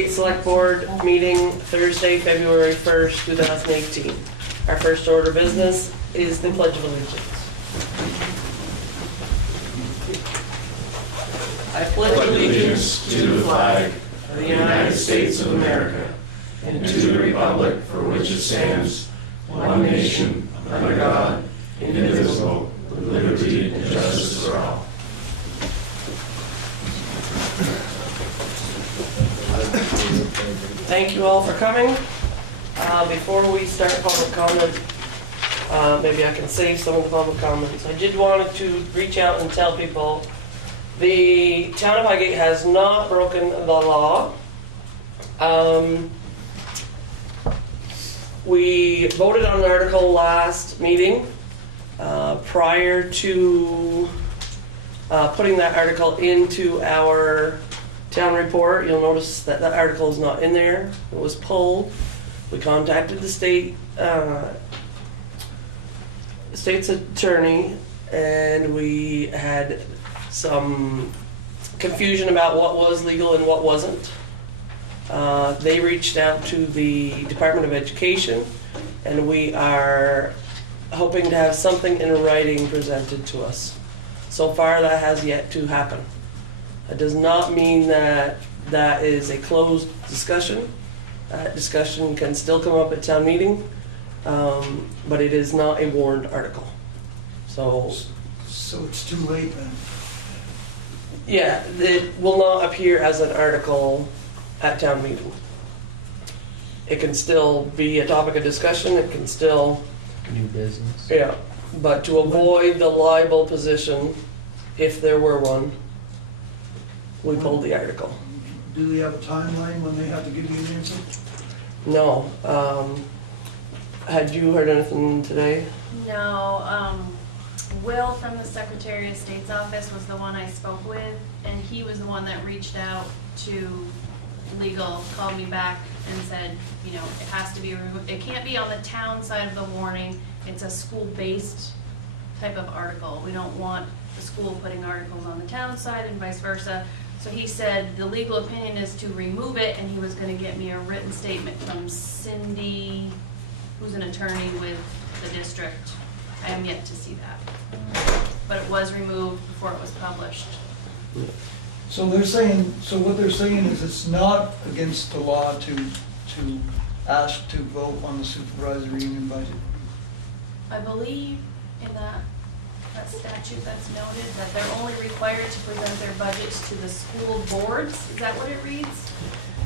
Highgate Selectboard meeting Thursday, February 1st, 2018. Our first order of business is the Pledge of Allegiance. I pledge allegiance to the flag of the United States of America and to the republic for which it stands, one nation, under God, indivisible, with liberty and justice for all. Thank you all for coming. Before we start public comment, maybe I can save some of the public comments. I did want to reach out and tell people the town of Highgate has not broken the law. We voted on an article last meeting. Prior to putting that article into our town report, you'll notice that that article is not in there. It was pulled. We contacted the state's attorney, and we had some confusion about what was legal and what wasn't. They reached out to the Department of Education, and we are hoping to have something in writing presented to us. So far, that has yet to happen. It does not mean that that is a closed discussion. Discussion can still come up at town meeting, but it is not a warned article. So it's too late then? Yeah, it will not appear as an article at town meeting. It can still be a topic of discussion. It can still New business. Yeah, but to avoid the liable position, if there were one, we pulled the article. Do they have a timeline when they have to give you an answer? No. Had you heard anything today? No. Will from the Secretary of State's office was the one I spoke with, and he was the one that reached out to legal, called me back and said, you know, it has to be removed. It can't be on the town side of the warning. It's a school-based type of article. We don't want the school putting articles on the town side and vice versa. So he said the legal opinion is to remove it, and he was going to get me a written statement from Cindy, who's an attorney with the district. I am yet to see that. But it was removed before it was published. So they're saying, what they're saying is it's not against the law to ask to vote on the supervisory union budget. I believe in that statute that's noted that they're only required to present their budgets to the school boards. Is that what it reads?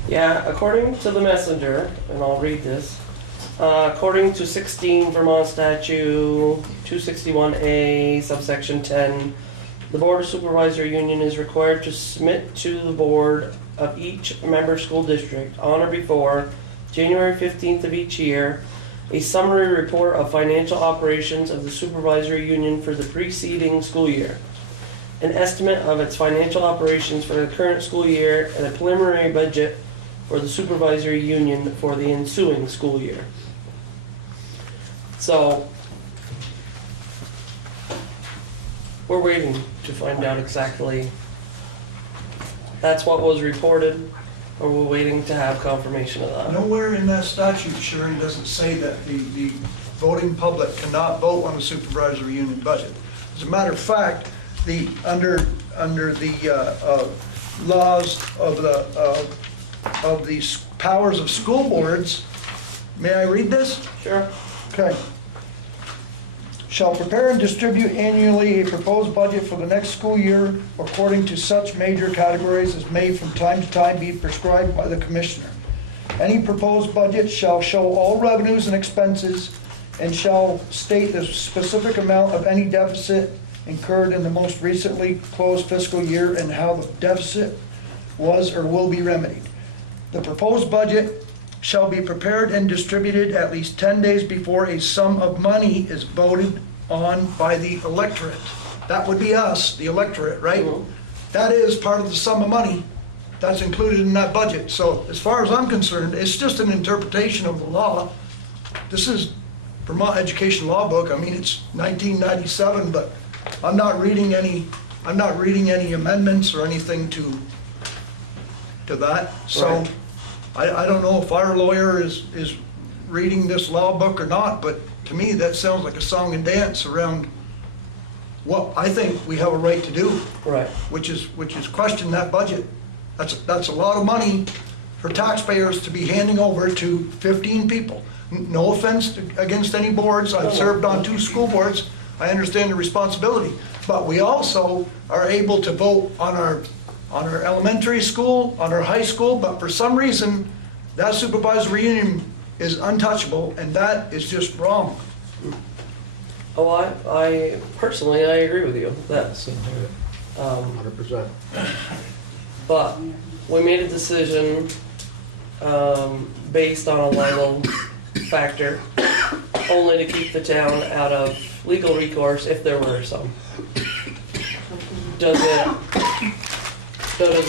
Yeah, according to the messenger, and I'll read this, according to 16 Vermont Statute 261A, subsection 10, the Board of Supervisor Union is required to submit to the board of each member school district on or before January 15th of each year a summary report of financial operations of the supervisory union for the preceding school year, an estimate of its financial operations for the current school year, and a preliminary budget for the supervisory union for the ensuing school year. So we're waiting to find out exactly. That's what was reported, or we're waiting to have confirmation of that. Nowhere in that statute, Sharon, does it say that the voting public cannot vote on the supervisory union budget. As a matter of fact, under the laws of the powers of school boards, may I read this? Sure. Okay. Shall prepare and distribute annually a proposed budget for the next school year according to such major categories as may from time to time be prescribed by the commissioner. Any proposed budget shall show all revenues and expenses and shall state the specific amount of any deficit incurred in the most recently closed fiscal year and how the deficit was or will be remedied. The proposed budget shall be prepared and distributed at least 10 days before a sum of money is voted on by the electorate. That would be us, the electorate, right? Mm-hmm. That is part of the sum of money that's included in that budget. So as far as I'm concerned, it's just an interpretation of the law. This is Vermont Education Law Book. I mean, it's 1997, but I'm not reading any amendments or anything to that. So Right. I don't know if our lawyer is reading this law book or not, but to me, that sounds like a song and dance around what I think we have a right to do, Right. which is question that budget. That's a lot of money for taxpayers to be handing over to 15 people. No offense against any boards, I've served on 2 school boards, I understand the responsibility. But we also are able to vote on our elementary school, on our high school, but for some reason, that supervisory union is untouchable, and that is just wrong. Oh, I personally, I agree with you, that, Same here. 100%. but we made a decision, based on a legal factor, only to keep the town out of legal recourse if there were some. Does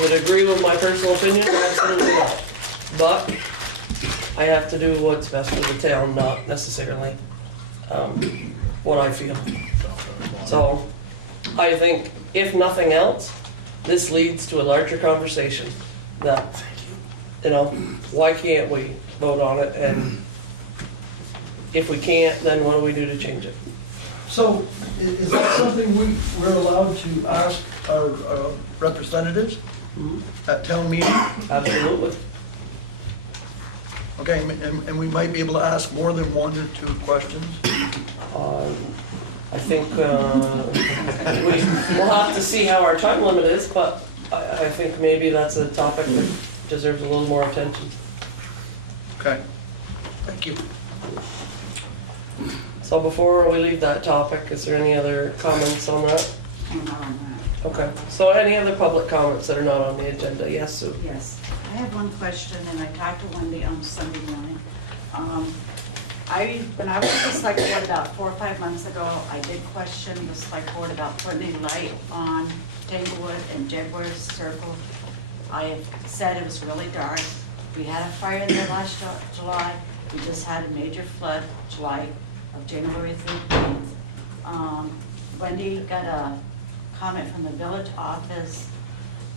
it agree with my personal opinion? Absolutely not. But I have to do what's best for the town, not necessarily what I feel. So I think, if nothing else, this leads to a larger conversation that, you know, why can't we vote on it? And if we can't, then what do we do to change it? So is that something we're allowed to ask our representatives at town meeting? Absolutely. Okay, and we might be able to ask more than 1 or 2 questions? I think we'll have to see how our time limit is, but I think maybe that's a topic that deserves a little more attention. Okay, thank you. So before we leave that topic, is there any other comments on that? Okay, so any other public comments that are not on the agenda? Yes, Sue? Yes, I have one question, and I talked to Wendy on Sunday morning. When I was at the select board about 4 or 5 months ago, I did question the select board about putting a light on Tanglewood and Jedworth Circle. I said it was really dark. We had a fire there last July. We just had a major flood, January 13th. Wendy got a comment from the village office.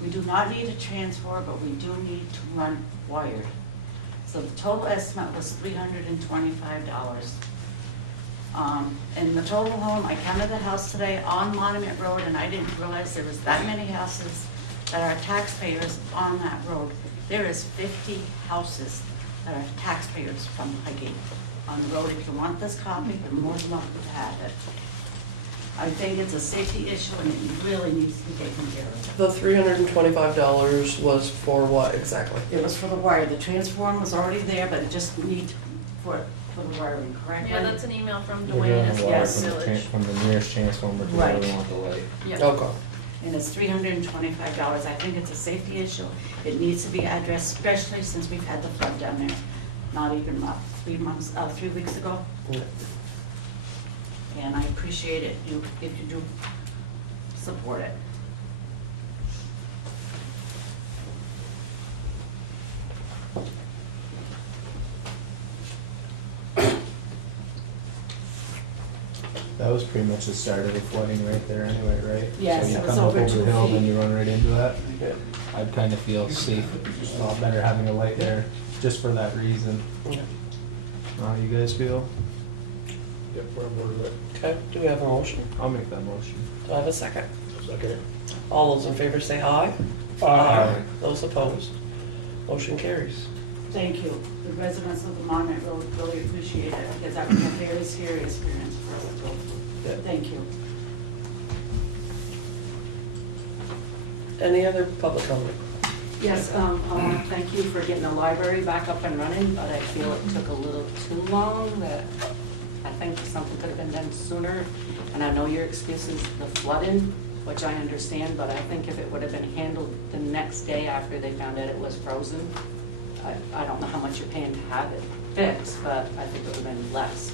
We do not need a transformer, but we do need to run wired. So the total estimate was $325. And the total home, I counted the house today on Monument Road, and I didn't realize there was that many houses that are taxpayers on that road. There is 50 houses that are taxpayers from Highgate on the road. If you want this copy, you're more than welcome to have it. I think it's a safety issue and it really needs to be taken care of. The $325 was for what exactly? It was for the wire. The transformer was already there, but it just needs for the wiring, correct? Yeah, that's an email from We're Dwayne doing as the well wire as from the village. from the nearest transformer to where we want the light. Yep. Okay. And it's $325. I think it's a safety issue. It needs to be addressed, especially since we've had the flood down there. Not even about 3 weeks ago. Yeah. And I appreciate it if you do support it. That was pretty much the start of the flooding right there anyway, right? Yes, So you it was come up over over 2 the hill, feet. then you run right into that. Yeah. I'd kind of feel safe, a lot better having a light there, just for that reason. Yeah. How you guys feel? Yep, we're on board with it. Okay, do we have a motion? I'll make that motion. Do I have a second? Second. All those in favor say aye. Aye. Those opposed? Motion carries. Thank you. The residents of the Monument Road really appreciate it because that was a very scary experience for us to go Yeah. through. Thank you. Any other public comment? Yes, I want to thank you for getting the library back up and running, but I feel it took a little too long, that I think something could have been done sooner. And I know your excuse is the flooding, which I understand, but I think if it would have been handled the next day after they found out it was frozen, I don't know how much you're paying to have it fixed, but I think it would have been less,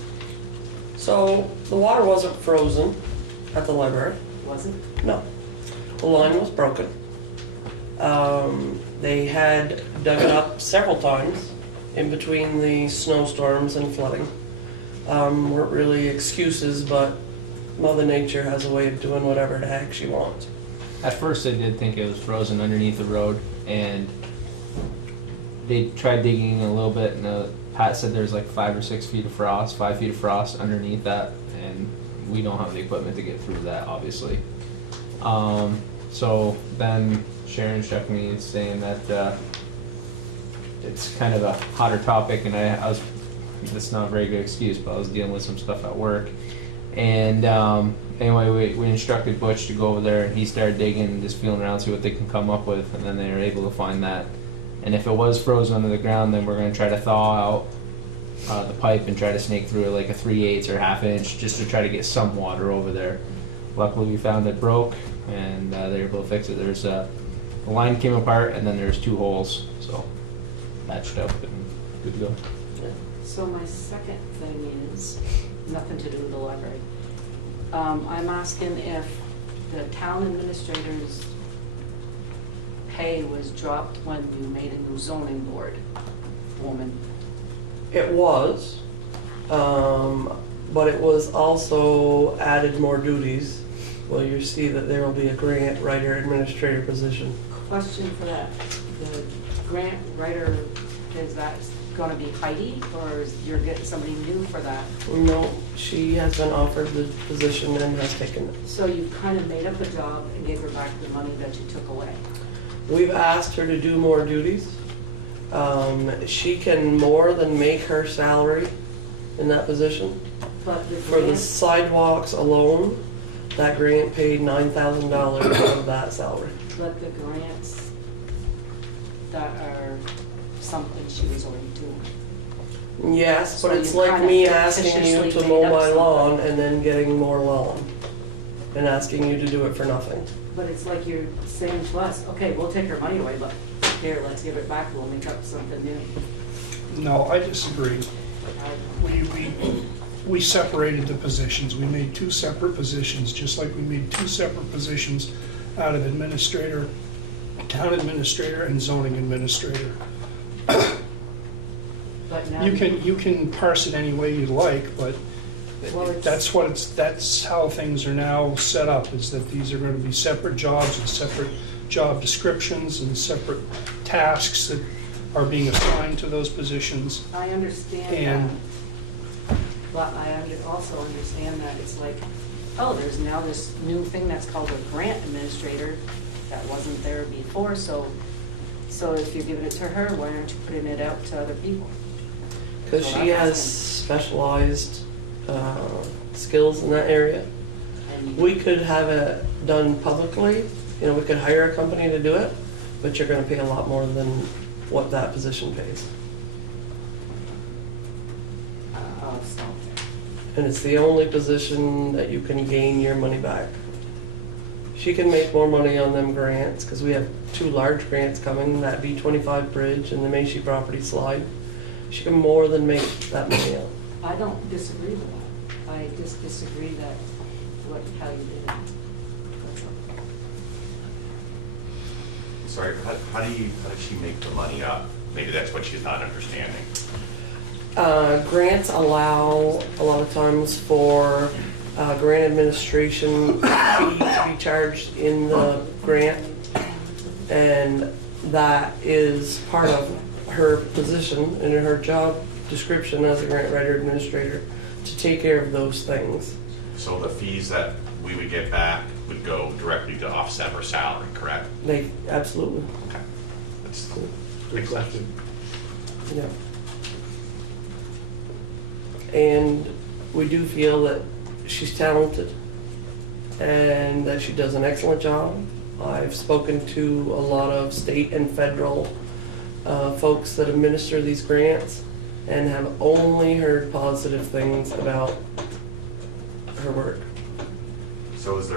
So, the water wasn't frozen at the library. wasn't? No. The line was broken. They had dug it up several times in between the snowstorms and flooding. Weren't really excuses, but Mother Nature has a way of doing whatever the heck she wants. At first I did think it was frozen underneath the road, and they tried digging a little bit, and Pat said there's like 5 or 6 feet of frost, 5 feet of frost underneath that, and we don't have the equipment to get through that, obviously. So then Sharon struck me saying that it's kind of a hotter topic, and I was, that's not a very good excuse, but I was dealing with some stuff at work. And anyway, we instructed Butch to go over there, and he started digging and just feeling around, see what they can come up with, and then they were able to find that. And if it was frozen under the ground, then we're going to try to thaw out the pipe and try to snake through it like a 3/8 or ½ inch, just to try to get some water over there. Luckily, we found it broke, and they were able to fix it. There's the line came apart, and then there's 2 holes, so patched up and good to go. So my second thing is, nothing to do with the library. I'm asking if the town administrator's pay was dropped when you made a new zoning board woman. It was, but it was also added more duties. Well, you see that there will be a grant writer administrator position. Question for that, the grant writer, is that gonna be Heidi, or is you're getting somebody new for that? No, she has been offered the position and has taken it. So you kind of made up a job and gave her back the money that you took away. We've asked her to do more duties. She can more than make her salary in that position. But the For the grant, sidewalks alone, that grant paid $9,000 out of that salary. but the grants that are something she was already doing. Yes, but So it's you like kinda me asking you fictitiously to mow made up my something. lawn and then getting more lawn. And asking you to do it for nothing. But it's like you're saying to us, okay, we'll take her money away, but here, let's give it back, we'll make up something new. No, I disagree. We separated the positions. We made 2 separate positions, just like we made 2 separate positions out of administrator, town administrator, and zoning administrator. But now. You can parse it any way you like, but Well, it's- that's how things are now set up, is that these are going to be separate jobs and separate job descriptions and separate tasks that are being assigned to those positions. I understand And- that, but also understand that it's like, oh, there's now this new thing that's called a grant administrator that wasn't there before, so if you're giving it to her, why aren't you putting it out to other people? Because So she that's has asking. specialized skills in that area. And We could have it done publicly, you know, we could hire a company to do it, but you're gonna pay a lot more than what that position pays. so, And it's the only position that you can gain your money back. She can make more money on them grants, because we have 2 large grants coming, that B25 bridge and the Macy property slide. She can more than make that money out. I don't disagree with that. I just disagree that how you did it. That's all. Sorry, how did she make the money up? Maybe that's what she's not understanding. Grants allow a lot of times for grant administration fee to be charged in the grant. And that is part of her position and her job description as a grant writer administrator, to take care of those things. So the fees that we would get back would go directly to offset her salary, correct? They, absolutely, Okay. That's Good question. yeah. And we do feel that she's talented and that she does an excellent job. I've spoken to a lot of state and federal folks that administer these grants and have only heard positive things about her work. So is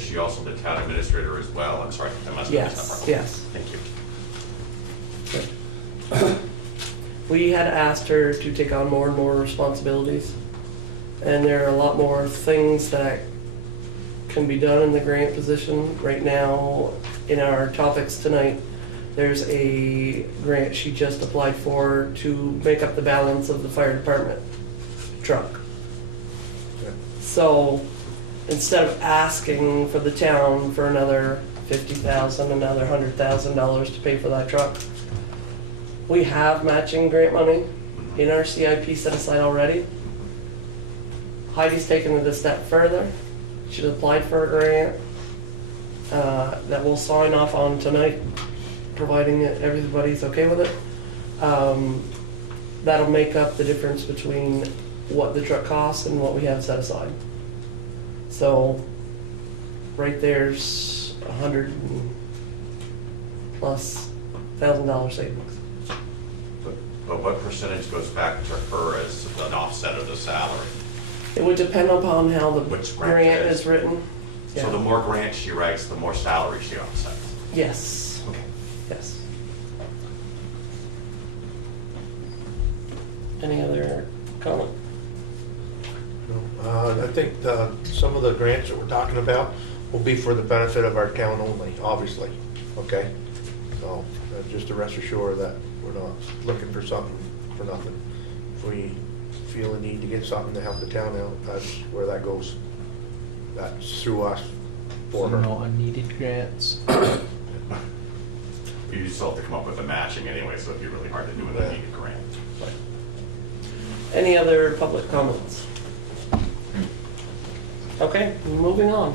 she also the town administrator as well? I'm sorry, I must have missed that Yes, part. yes. Thank you. We had asked her to take on more and more responsibilities, and there are a lot more things that can be done in the grant position. Right now, in our topics tonight, there's a grant she just applied for to make up the balance of the fire department truck. So instead of asking for the town for another $50,000, another $100,000 to pay for that truck, We have matching grant money in our CIP set aside already. Heidi's taken it a step further. She's applied for a grant that we'll sign off on tonight, providing that everybody's okay with it. That'll make up the difference between what the truck costs and what we have set aside. So, right there's $100,000+ savings. But what percentage goes back to her as an offset of the salary? It would depend upon how the Which grant grant it is. is written. So Yeah. the more grants she writes, the more salary she offsets. Yes, Okay. yes. Any other comment? I think some of the grants that we're talking about will be for the benefit of our town only, obviously, okay? So, just to rest assured that we're not looking for something for nothing. If we feel a need to get something to help the town out, that's where that goes. That's through us for So her. no unneeded grants. You still have to come up with a matching anyway, so it'd be really hard to do an unneeded grant. Any other public comments? Okay, moving on.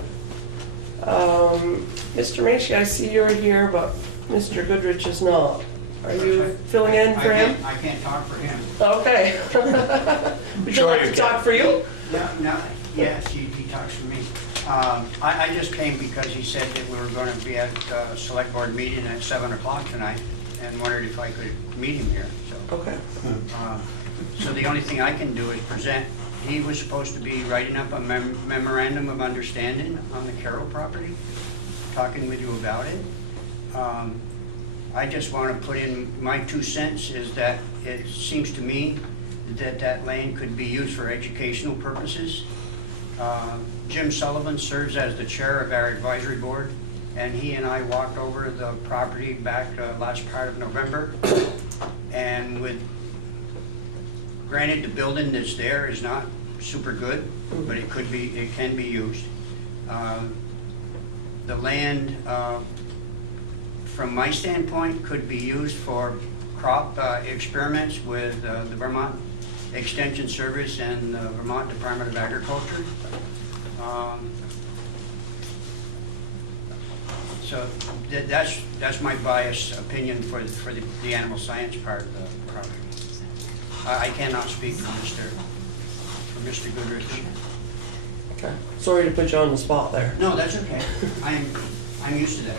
Mr. Macy, I see you're here, but Mr. Goodrich is not. Are you filling in for him? I can't talk for him. Okay. Would you Sure like you to can. talk for you? No, yes, he talks for me. I just came because he said that we were going to be at a select board meeting at 7 o'clock tonight and wondered if I could meet him here, so. Okay. So the only thing I can do is present. He was supposed to be writing up a memorandum of understanding on the Carroll property, talking with you about it. I just want to put in my 2 cents is that it seems to me that that land could be used for educational purposes. Jim Sullivan serves as the chair of our advisory board, and he and I walked over the property back last part of November. And granted, the building that's there is not super good, but it can be used. The land, from my standpoint, could be used for crop experiments with the Vermont Extension Service and the Vermont Department of Agriculture. So that's my biased opinion for the animal science part of the property. I cannot speak for Mr. Goodrich. Okay. Sorry to put you on the spot there. No, that's okay. I'm used to that.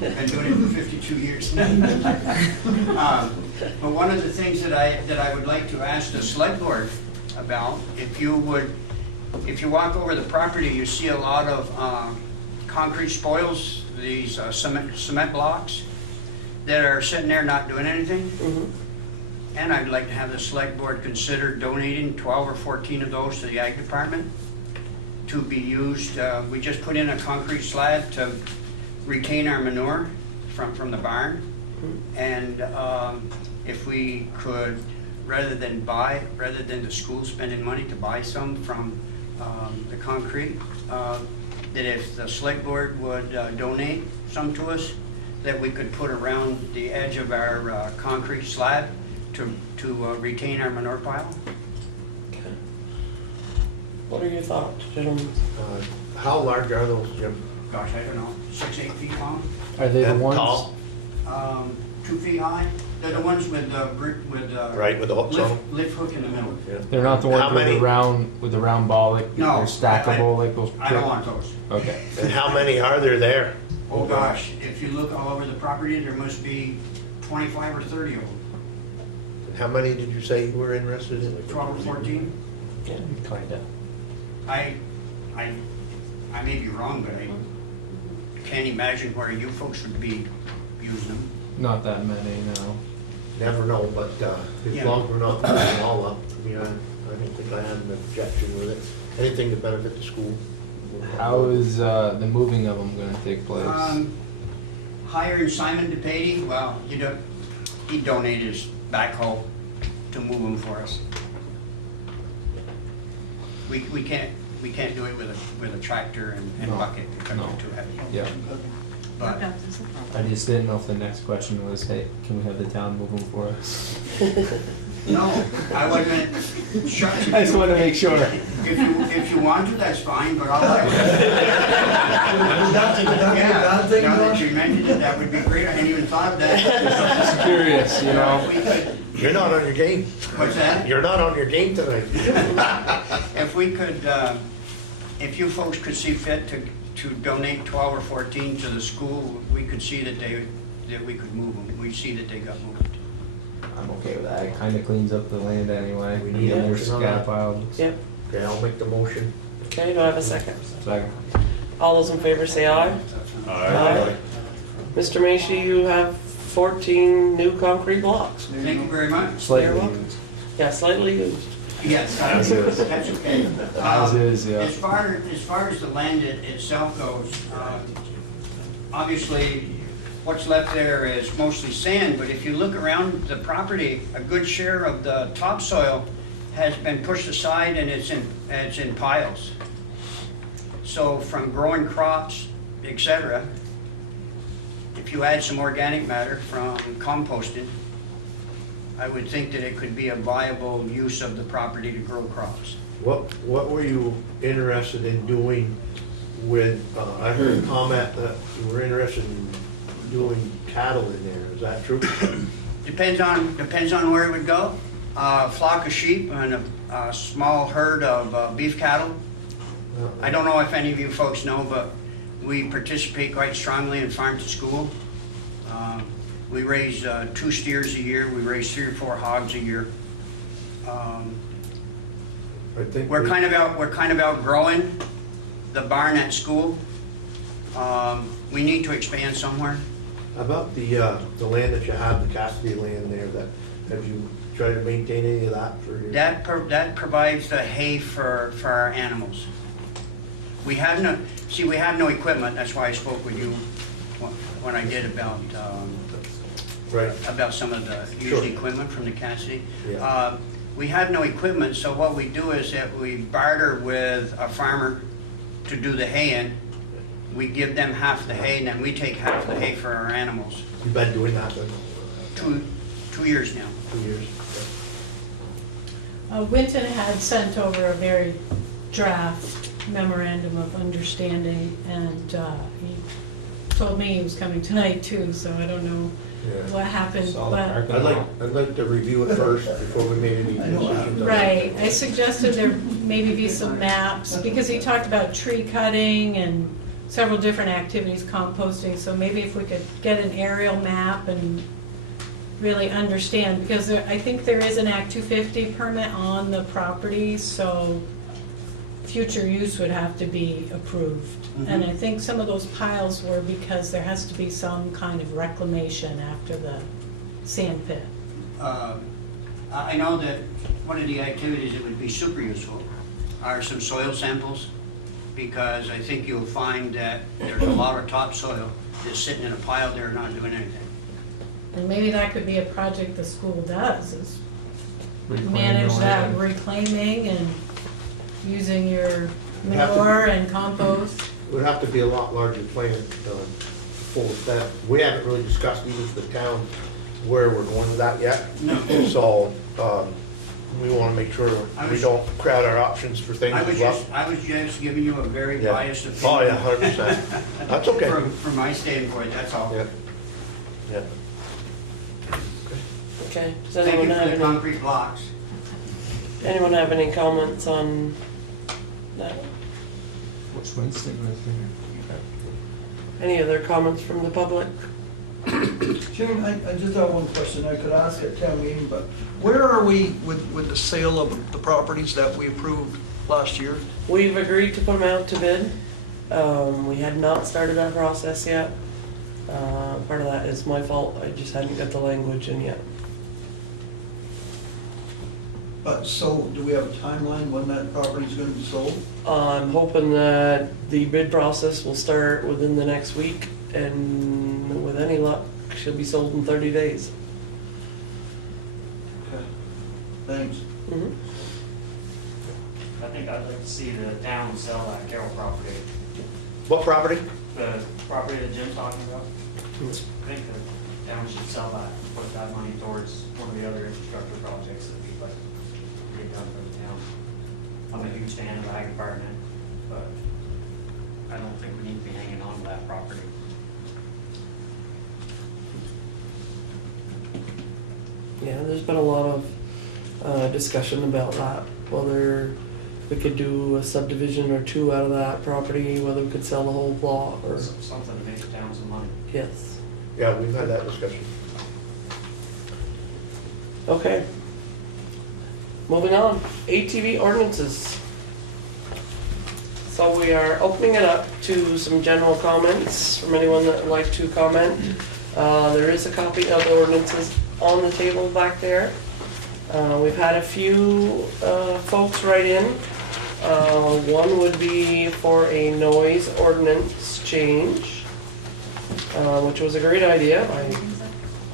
Been doing it for 52 years. But one of the things that I would like to ask the select board about, if you walk over the property, you see a lot of concrete spoils, these cement blocks that are sitting there not doing anything. Mm-hmm. And I'd like to have the select board consider donating 12 or 14 of those to the ag department to be used. We just put in a concrete slab to retain our manure from the barn. And if we could, rather than the school spending money to buy some from the concrete, that if the select board would donate some to us, that we could put around the edge of our concrete slab to retain our manure pile. Okay. What are your thoughts, gentlemen? How large are those, Jim? Gosh, I don't know, 6, 8 feet long, Are they the And ones? tall? 2 feet high. They're the ones with Right, with the hooks on them? lift hook in the middle. Yeah. They're not the How ones with many- the round ball, like No, they're stackable, like those. I don't want those. Okay. And how many are there? Oh gosh, if you look all over the property, there must be 25 or 30 of them, And how many did you say you were interested in? 12 or 14. Yeah. Kinda. I may be wrong, but I can't imagine where you folks would be using them. Not that many, no. Never know, but as Yeah. long as we're not putting it all up, I mean, I don't think I have an objection with it. Anything to benefit the school. How is the moving of them gonna take place? Hiring Simon DePatie, well, he donated his backhoe to move them for us. We can't do it with a tractor and No. bucket because No. they're too heavy. Yeah. But I just didn't know if the next question was, hey, can we have the town move them for us? no, I wasn't, shucks. I just wanted to make sure. If you want to, that's fine, but I'll let you. That thing, Now that you mentioned it, that would be great. I hadn't even thought of that. Just curious, you know? If we could, You're not on your game. what's that? You're not on your game tonight. If we could, if you folks could see fit to donate 12 or 14 to the school, we could see that we could move them. We see that they got moved. I'm okay with that. It kind of cleans up the land anyway. We need a They're motion on that. scatapiled. Yep. Okay, I'll make the motion. Okay, do I have a second? Second. All those in favor say aye. Aye. Mr. Macy, you have 14 new concrete blocks. Thank you very much. Slightly You're welcome. used. Yeah, slightly used. Yes, As is. that's okay. As is, yeah. As far as the land itself goes, obviously, what's left there is mostly sand, but if you look around the property, a good share of the topsoil has been pushed aside and it's in piles. So from growing crops, etc., if you add some organic matter from composting, I would think that it could be a viable use of the property to grow crops. What were you interested in doing with, I heard a comment that you were interested in doing cattle in there, is that true? Depends on where it would go. A flock of sheep and a small herd of beef cattle. I don't know if any of you folks know, but we participate quite strongly in Farm to School. We raise 2 steers a year. We raise 3 or 4 hogs a year. I think We're kind of outgrowing the barn at school. We need to expand somewhere. About the land that you have, the Cassidy land there, that, have you tried to maintain any of that for your? That provides the hay for our animals. We have no equipment. That's why I spoke with you when I did about Right. about some of the Sure. used equipment from the Cassidy. Yeah. We have no equipment, so what we do is that we barter with a farmer to do the haying. We give them half the hay, and then we take half the hay for our animals. You've been doing that then? 2 years now. 2 years? Winton had sent over a very draft memorandum of understanding, and he told me he was coming tonight too, so I don't know Yeah. what happened, Solid but, parking I'd lot. like to review it first before we made any decisions. on it. right, I suggested there maybe be some maps, because he talked about tree cutting and several different activities, composting, so maybe if we could get an aerial map and really understand, because I think there is an Act 250 permit on the property, so future use would have to be approved. And I think some of those piles were because there has to be some kind of reclamation after the sand pit. I know that one of the activities that would be super useful are some soil samples, because I think you'll find that there's a lot of topsoil that's sitting in a pile there not doing anything. And maybe that could be a project the school does, is Reclaim manage the that land. reclaiming and using your manure and compost. It would have to be a lot larger plan, full step. We haven't really discussed even with the town where we're going with that yet. No. So, we want to make sure we don't crowd our options for things as well. I was just giving you a very Yeah. biased opinion. Oh, yeah, 100%. That's okay. From my standpoint, that's all. Yeah. Yeah. Okay, does Thank you anyone for the have concrete blocks. any comments on that? Which Winston was there? Any other comments from the public? Chairman, I just have one question I could ask at town meeting, but where are we with the sale of the properties that we approved last year? We've agreed to put them out to bid. We had not started that process yet. Part of that is my fault, I just hadn't got the language in yet. So do we have a timeline when that property is going to be sold? I'm hoping that the bid process will start within the next week, and with any luck, should be sold in 30 days. Okay, thanks. Mhm. I think I'd like to see the town sell that Carroll property. What property? The property that Jim's talking about, I think the town should sell that, put that money towards one of the other infrastructure projects that we'd like to get done for the town. I'm a huge fan of the ag department, but I don't think we need to be hanging on to that property. Yeah, there's been a lot of discussion about that, whether we could do a subdivision or two out of that property, whether we could sell the whole plot or, Something to make the town some money. yes. Yeah, we've had that discussion. Okay. Moving on, ATV ordinances. So we are opening it up to some general comments from anyone that would like to comment. There is a copy of the ordinances on the table back there. We've had a few folks write in. One would be for a noise ordinance change, which was a great idea. I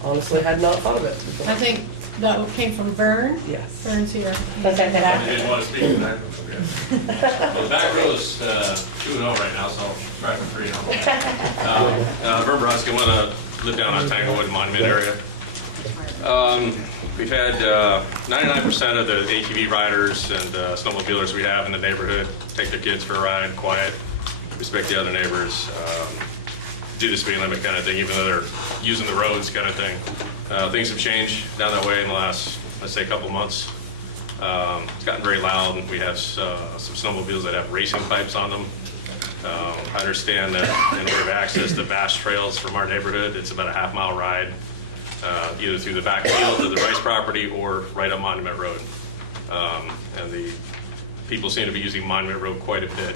honestly had not thought of it before. I think that came from Vern. Yes. Vern's here. I didn't want to speak to that. Well, the back row's 2-0 right now, so I'm driving 3-0. Vern Brosky, I live down on Tanglewood Monument area. We've had 99% of the ATV riders and snowmobilers we have in the neighborhood take their kids for a ride, quiet, respect the other neighbors, do the speed limit kind of thing, even though they're using the roads kind of thing. Things have changed down that way in the last, let's say, couple months. It's gotten very loud, and we have some snowmobiles that have racing pipes on them. I understand that in order to access the vast trails from our neighborhood, it's about a half-mile ride, either through the back field of the Rice property or right on Monument Road. And the people seem to be using Monument Road quite a bit,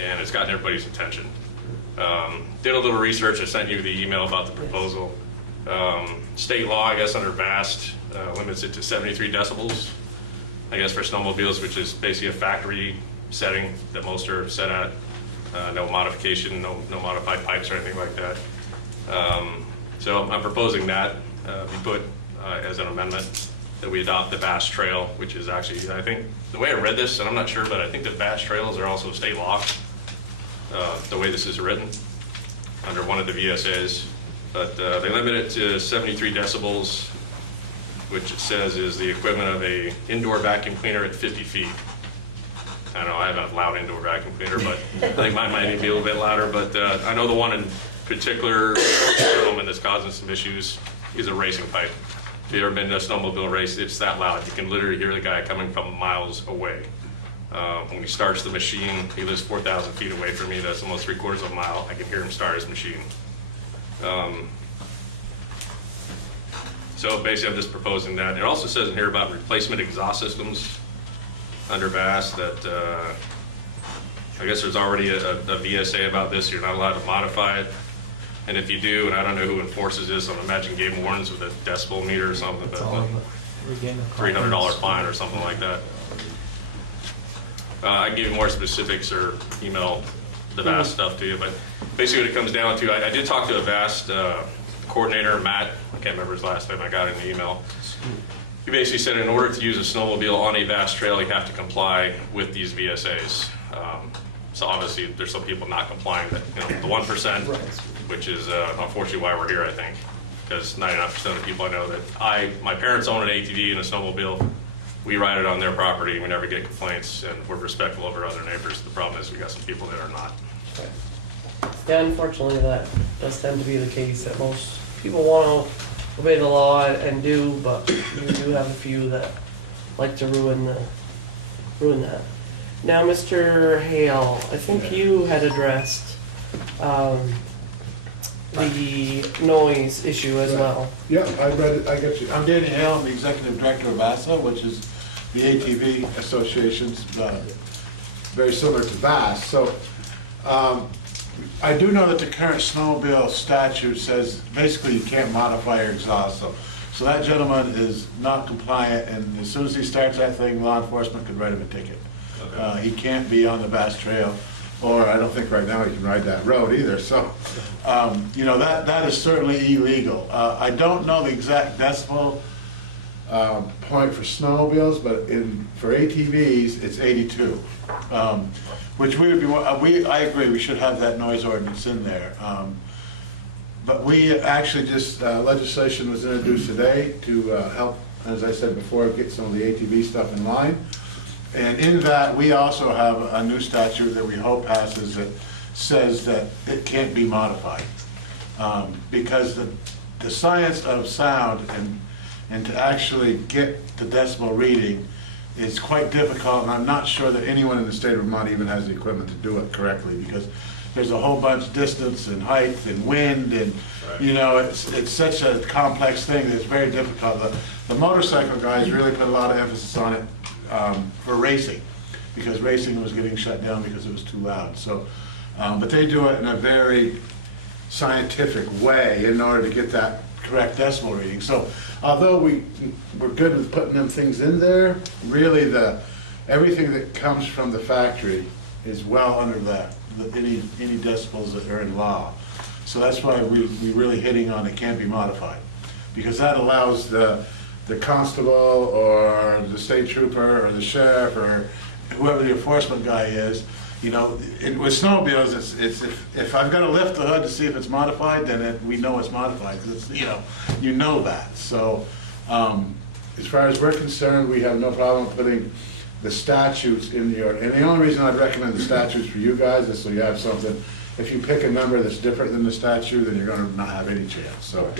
and it's gotten everybody's attention. Did a little research. I sent you the email about the proposal. State law, I guess, under VAST limits it to 73 decibels, I guess, for snowmobiles, which is basically a factory setting that most are set at. No modification, no modified pipes or anything like that. So I'm proposing that be put as an amendment, that we adopt the VAST trail, which is actually, I think, the way I read this, and I'm not sure, but I think the VAST trails are also state law, the way this is written, under one of the VSAs. But they limit it to 73 decibels, which it says is the equivalent of a indoor vacuum cleaner at 50 feet. I don't know, I have a loud indoor vacuum cleaner, but I think mine might need to be a little bit louder. But I know the one in particular gentleman that's causing some issues is a racing pipe. If you've ever been to a snowmobile race, it's that loud. You can literally hear the guy coming from miles away. When he starts the machine, he lives 4,000 feet away from me. That's almost 3/4 of a mile. I can hear him start his machine. So basically, I'm just proposing that. It also says in here about replacement exhaust systems under VAST that I guess there's already a VSA about this. You're not allowed to modify it. And if you do, and I don't know who enforces this, I'm imagining game wardens with a decibel meter or something, but $300 fine or something like that. I can give you more specifics or email the VAST stuff to you, but basically what it comes down to, I did talk to a VAST coordinator, Matt, I can't remember his last name, I got it in the email. He basically said in order to use a snowmobile on a VAST trail, you have to comply with these VSAs. So obviously there's some people not complying, that, you know, the 1%, which is unfortunately why we're here, I think, because 99% of the people I know that my parents own an ATV and a snowmobile. We ride it on their property, we never get complaints, and we're respectful of our other neighbors. The problem is we got some people that are not. Yeah, unfortunately, that does tend to be the case, that most people want to obey the law and do, but you do have a few that like to ruin that. Now, Mr. Hale, I think you had addressed the noise issue as well. Yeah, I read it, I get you. I'm Danny Hale, I'm the executive director of ASA, which is the ATV Association's, very similar to VAST. So I do know that the current snowmobile statute says basically you can't modify your exhaust. So that gentleman is not compliant, and as soon as he starts that thing, law enforcement could write him a ticket. Okay. He can't be on the VAST trail, or I don't think right now he can ride that road either. So, you know, that is certainly illegal. I don't know the exact decibel point for snowmobiles, but for ATVs, it's 82. Which we would be, I agree, we should have that noise ordinance in there. But we actually just, legislation was introduced today to help, as I said before, get some of the ATV stuff in line. And in that, we also have a new statute that we hope passes that says that it can't be modified. Because the science of sound and to actually get the decibel reading is quite difficult, and I'm not sure that anyone in the state of Vermont even has the equipment to do it correctly, because there's a whole bunch of distance and height and wind, and you know, it's such a complex thing that it's very difficult. The motorcycle guys really put a lot of emphasis on it for racing, because racing was getting shut down because it was too loud. So, but they do it in a very scientific way in order to get that correct decibel reading. So although we're good with putting them things in there, really everything that comes from the factory is well under any decibels that are in law. So that's why we really hitting on it can't be modified, because that allows the constable or the state trooper or the sheriff or whoever the enforcement guy is, you know, with snowmobiles, it's if I've got to lift the hood to see if it's modified, then we know it's modified, because it's, you know that. So as far as we're concerned, we have no problem putting the statutes in the order. And the only reason I'd recommend the statutes for you guys is so you have something. If you pick a number that's different than the statute, then you're going to not have any chance. So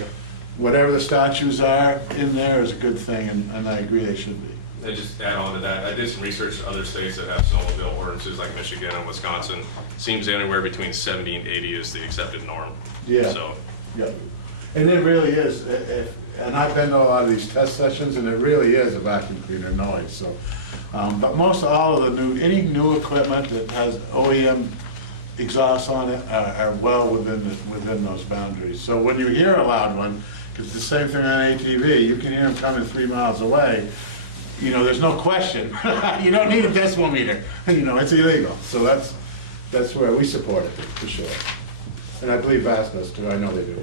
whatever the statutes are in there is a good thing, and I agree they should be. And just add on to that, I did some research in other states that have snowmobile ordinances like Michigan and Wisconsin. Seems anywhere between 70 and 80 is the accepted norm. Yeah. So. Yeah. And it really is. And I've been to a lot of these test sessions, and it really is a vacuum cleaner noise. So, but most all of any new equipment that has OEM exhausts on it are well within those boundaries. So when you hear a loud one, because it's the same thing on ATV, you can hear them coming 3 miles away. You know, there's no question. You don't need a decibel meter. You know, it's illegal. So that's where we support it, for sure. And I believe Bass does too. I know they do.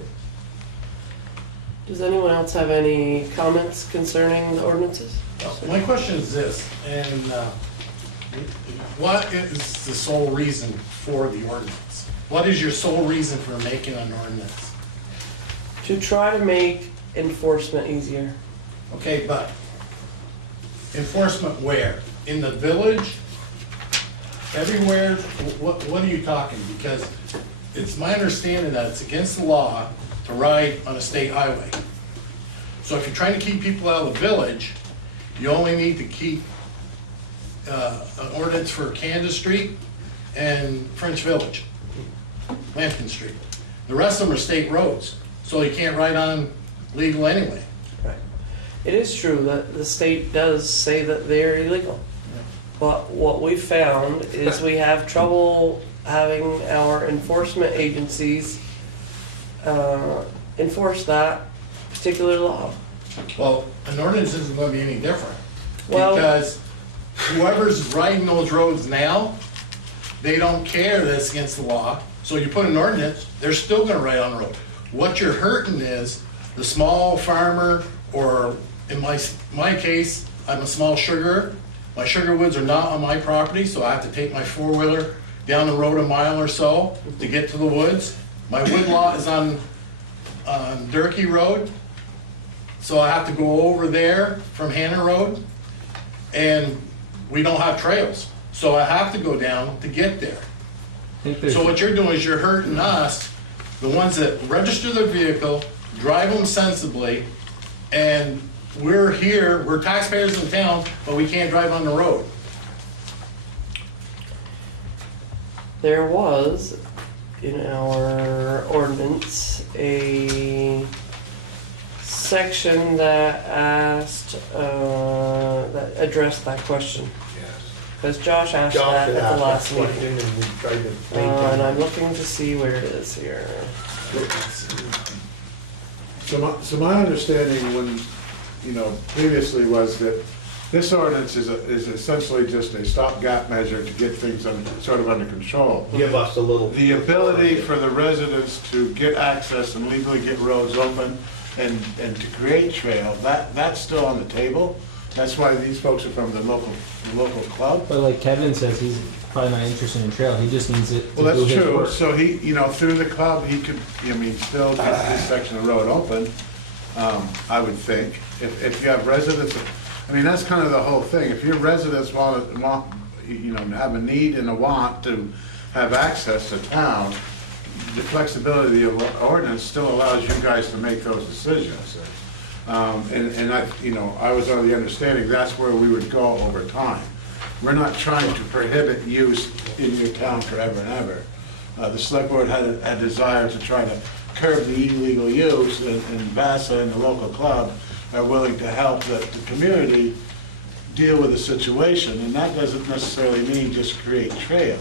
Does anyone else have any comments concerning the ordinances? My question is this, and what is the sole reason for the ordinance? What is your sole reason for making an ordinance? To try to make enforcement easier. Okay, but enforcement where? In the village? Everywhere? What are you talking? Because it's my understanding that it's against the law to ride on a state highway. So if you're trying to keep people out of the village, you only need to keep an ordinance for Kansas Street and French Village, Lampkin Street. The rest of them are state roads, so you can't ride on legal anyway. Right. It is true that the state does say that they're illegal. But what we found is we have trouble having our enforcement agencies enforce that particular law. Well, an ordinance isn't going to be any different. Well, because whoever's riding those roads now, they don't care that it's against the law. So you put an ordinance, they're still going to ride on the road. What you're hurting is the small farmer, or in my case, I'm a small sugarer. My sugar woods are not on my property, so I have to take my four-wheeler down the road a mile or so to get to the woods. My wood lot is on Durkee Road, so I have to go over there from Hannah Road, and we don't have trails, so I have to go down to get there. So what you're doing is you're hurting us, the ones that register their vehicle, drive them sensibly, and we're here, we're taxpayers in town, but we can't drive on the road. there was in our ordinance a section that asked, that addressed that question. Because Josh asked that at the last meeting. And we tried to And I'm looking to see where it is here. So my understanding when, previously was that this ordinance is essentially just a stopgap measure to get things sort of under control. give us a little. The ability for the residents to get access and legally get roads open and to create trail, that's still on the table. That's why these folks are from the local club. But like Kevin says, he's probably not interested in trail, he just needs it to Well, do that's his true. work. So he, through the club, he could, still keep this section of road open, I would think. If you have residents, that's kind of the whole thing. If your residents want, have a need and a want to have access to town, the flexibility of the ordinance still allows you guys to make those decisions. And I was under the understanding that's where we would go over time. We're not trying to prohibit use in your town forever and ever. The select board had a desire to try to curb the illegal use, and VASA and the local club are willing to help the community deal with the situation, and that doesn't necessarily mean just create trail.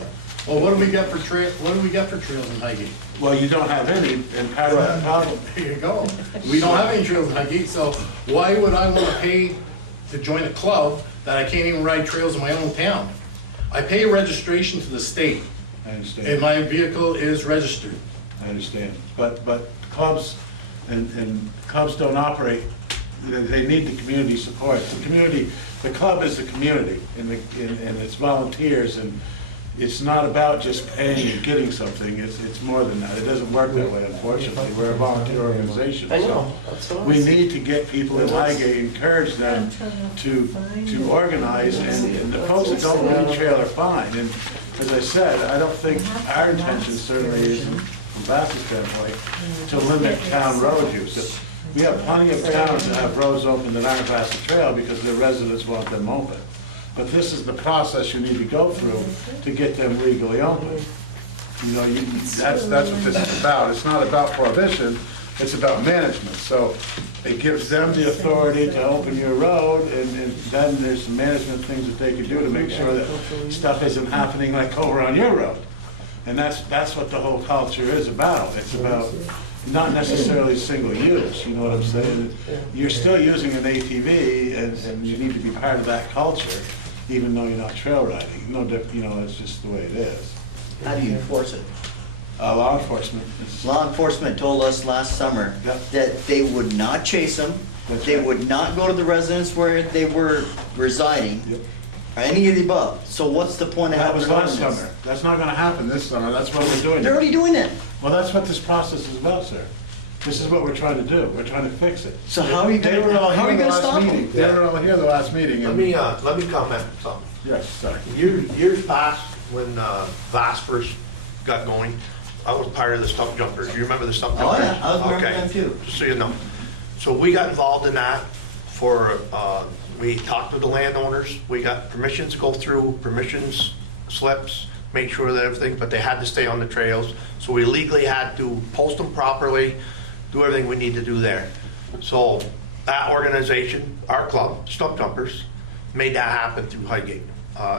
Well, what do we got for trails in Highgate? Well, you don't have any, and part of that problem. There you go. We don't have any trails in Highgate, so why would I want to pay to join a club that I can't even ride trails in my own town? I pay a registration to the state, I understand. and my vehicle is registered. I understand, but clubs and clubs don't operate, they need the community support. The club is the community, and it's volunteers, and it's not about just paying and getting something, it's more than that. It doesn't work that way, unfortunately. We're a volunteer organization. I know, So that's what I we was- need to get people in Highgate, encourage them to organize, and the folks that don't really trail are fine. And as I said, I don't think our intention certainly is, from Bass's standpoint, to limit town road use. We have plenty of towns that have roads open that aren't Bassett Trail because their residents want them open. But this is the process you need to go through to get them legally open. That's what this is about. It's not about prohibition, it's about management. So it gives them the authority to open your road, and then there's some management things that they can do to make sure that stuff isn't happening like over on your road. And that's what the whole culture is about. It's about not necessarily single use, you know what I'm saying? You're still using an ATV, and you need to be part of that culture, even though you're not trail riding. No different, it's just the way it is. How do you enforce it? Law enforcement is. Law enforcement told us last summer Yep. that they would not chase them, That's they right. would not go to the residence where they were residing, Yep. or any of the above. So what's the point of That having was an last ordinance? summer. That's not gonna happen this summer. That's what we're doing. They're already doing it. Well, that's what this process is about, sir. This is what we're trying to do. We're trying to fix it. So how are you They were all gonna here the last stop meeting. them? They were all here the last meeting. Let and- me comment on something. Yes, sorry. Years past, when VAS first got going, I was part of the stump jumpers. You remember the stump Oh, jumpers? yeah, I was remember Okay. them too. Just so you know. So we got involved in that we talked to the landowners. We got permissions to go through, permissions slips, make sure that everything, but they had to stay on the trails. So we legally had to post them properly, do everything we need to do there. So that organization, our club, Stump Jumpers, made that happen through Highgate.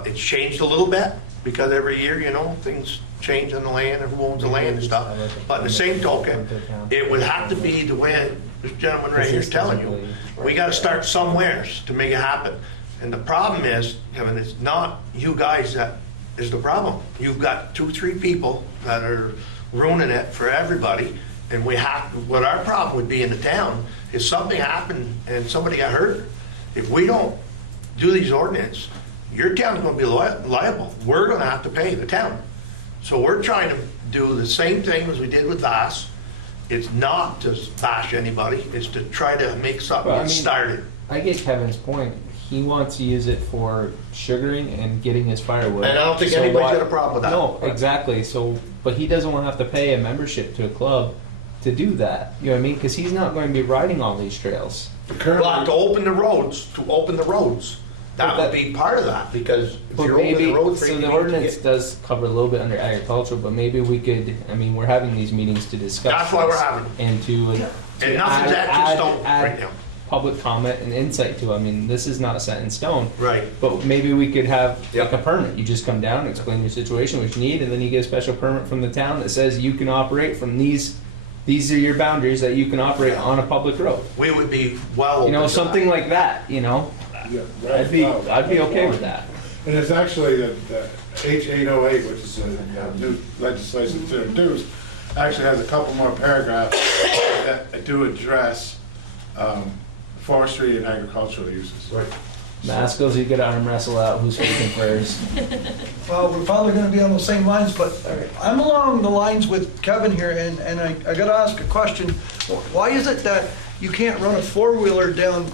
It's changed a little bit because every year, things change on the land and who owns the land and stuff. But in the same token, it would have to be the way this gentleman right here is telling you. We got to start somewheres to make it happen. And the problem is, Kevin, it's not you guys that is the problem. You've got 2-3 people that are ruining it for everybody. And what our problem would be in the town is something happened and somebody got hurt. If we don't do these ordinances, your town's gonna be liable. We're gonna have to pay the town. So we're trying to do the same thing as we did with VAS. It's not to bash anybody, it's to try to make something get started. I get Kevin's point. He wants to use it for sugaring and getting his firewood. And I don't think So anybody's why- got a problem with that. No, exactly. So, but he doesn't want to have to pay a membership to a club to do that. You know what I mean? Because he's not going to be riding all these trails. But to open the roads, that would be part of that, because if But you're opening maybe, the roads, so the ordinance does cover a little bit under agricultural, but maybe we could, we're having these meetings to discuss. That's why we're this having them. And to And nothing's etched in stone right now. public comment and insight to, this is not set in stone. Right. But maybe we could have Yep. like a permit. You just come down, explain your situation, what you need, and then you get a special permit from the town that says you can operate from these are your boundaries that you can operate on a public road. We would be well open to Something that. like that, Yeah, right. I'd be okay with that. And it's actually the H808, which is a new legislation to introduce, actually has a couple more paragraphs that do address forestry and agricultural uses. Right. Mascos, you gotta arm wrestle out who's speaking first. Well, we're probably gonna be on the same lines, but I'm along the lines with Kevin here, and I gotta ask a question. Why is it that you can't run a four-wheeler down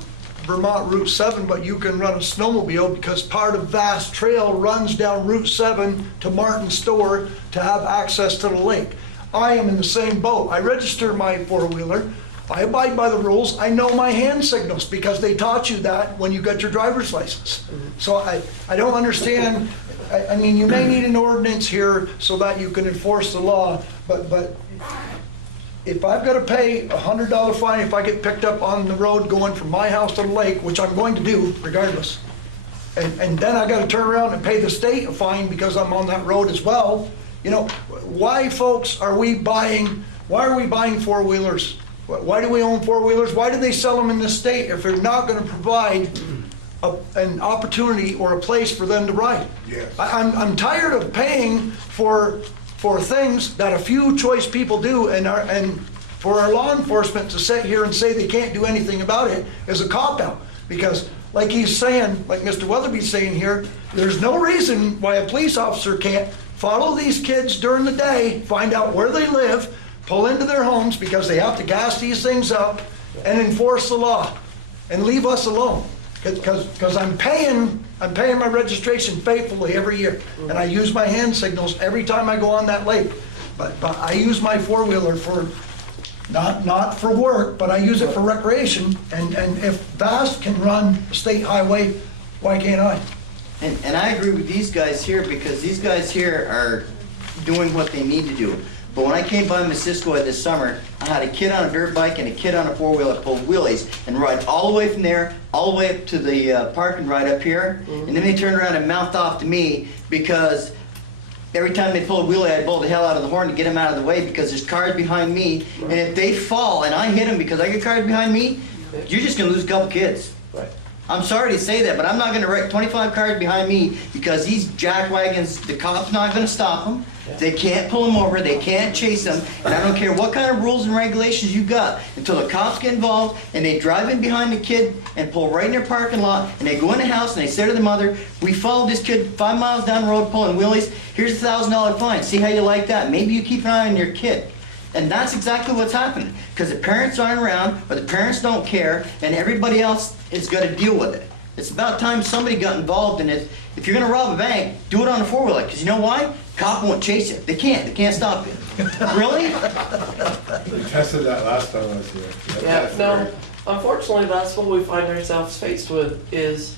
Vermont Route 7, but you can run a snowmobile, because part of Vast Trail runs down Route 7 to Martin Store to have access to the lake? I am in the same boat. I register my four-wheeler. I abide by the rules. I know my hand signals because they taught you that when you got your driver's license. So I don't understand. I mean, you may need an ordinance here so that you can enforce the law, but if I've got to pay $100 fine if I get picked up on the road going from my house to the lake, which I'm going to do regardless, and then I got to turn around and pay the state a fine because I'm on that road as well, you know, why, folks, are we buying four-wheelers? Why do we own four-wheelers? Why do they sell them in this state if they're not going to provide an opportunity or a place for them to ride? Yes. I'm tired of paying for things that a few choice people do, and for our law enforcement to sit here and say they can't do anything about it is a cop-out. Because like he's saying, like Mr. Weatherby's saying here, there's no reason why a police officer can't follow these kids during the day, find out where they live, pull into their homes because they have to gas these things up, and enforce the law and leave us alone. Because I'm paying my registration faithfully every year, and I use my hand signals every time I go on that lake. But I use my four-wheeler for not for work, but I use it for recreation. And if Vast can run a state highway, why can't I? And I agree with these guys here, because these guys here are doing what they need to do. But when I came by Missisquoi this summer, I had a kid on a dirt bike and a kid on a four-wheeler pull wheelies and ride all the way from there, all the way up to the parking right up here. And then they turned around and mouthed off to me because every time they pull a wheelie, I'd blow the hell out of the horn to get them out of the way because there's cars behind me. And if they fall and I hit them because I get cars behind me, you're just going to lose a couple kids. Right. I'm sorry to say that, but I'm not going to wreck 25 cars behind me because these jack wagons, the cop's not going to stop them. They can't pull them over, they can't chase them, and I don't care what kind of rules and regulations you got until the cops get involved and they drive in behind the kid and pull right in their parking lot and they go in the house and they say to the mother, we followed this kid 5 miles down the road pulling wheelies, here's a $1,000 fine, see how you like that, maybe you keep an eye on your kid. And that's exactly what's happening, because the parents aren't around or the parents don't care and everybody else is going to deal with it. It's about time somebody got involved in it. If you're going to rob a bank, do it on a four-wheeler, because you know why? Cop won't chase you. They can't stop you. Really? They tested that last time I was here. Yeah, no, unfortunately, that's what we find ourselves faced with, is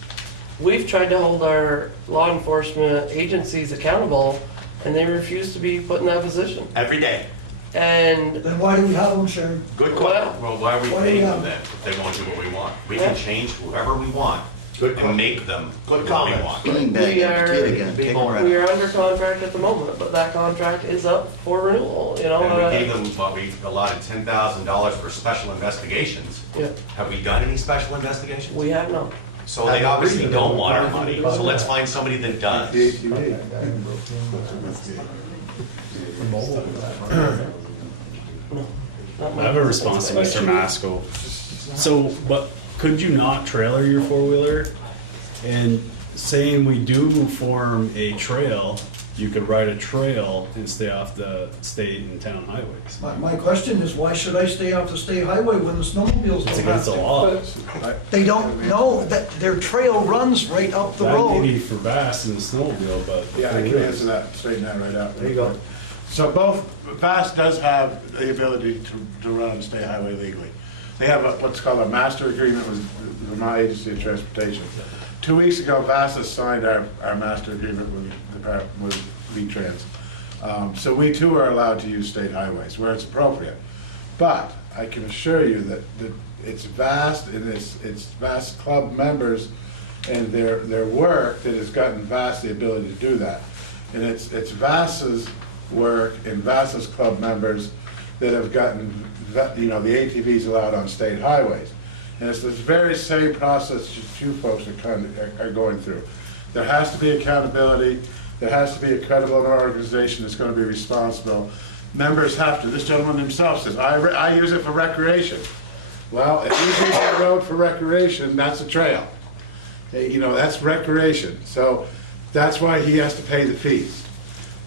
we've tried to hold our law enforcement agencies accountable, and they refuse to be put in that position. Every day. And Then why do we have them, Sharon? Good question. Well, why are we Why do we paying have- them then, if they won't do what we want? We Yeah. can change whoever we want Good and comment. make them do Good what we comments. want. Beanbag We your are- kid again, take them right we out. are under contract at the moment, but that contract is up for renewal, you know. And we gave them, we allotted $10,000 for special investigations. Yeah, Have we done any special investigations? we have not. So they obviously don't want our money, so let's find somebody that does. The ATV. Not I my- have a response to Mr. Maskell. So, but could you not trailer your four-wheeler? And saying we do form a trail, you could ride a trail and stay off the state and town highways. My question is, why should I stay off the state highway when the snowmobiles It's don't against have the to? law. They don't know that their trail runs right up the That road. may be for Bass and the snowmobile, but. Yeah, I can answer that, straighten that right out. There you go. So both, Vast does have the ability to run on the state highway legally. They have what's called a master agreement with the Vermont Agency of Transportation. 2 weeks ago, Vast has signed our master agreement with V-Trans. So we too are allowed to use state highways where it's appropriate. But I can assure you that it's Vast and it's Vast club members and their work that has gotten Vast the ability to do that. And it's Vast's work and Vast's club members that have gotten, the ATVs allowed on state highways. And it's this very same process that you folks are going through. There has to be accountability. There has to be a credible organization that's going to be responsible. Members have to. This gentleman himself says, I use it for recreation. Well, if he's using the road for recreation, that's a trail. You know, that's recreation, so that's why he has to pay the fees.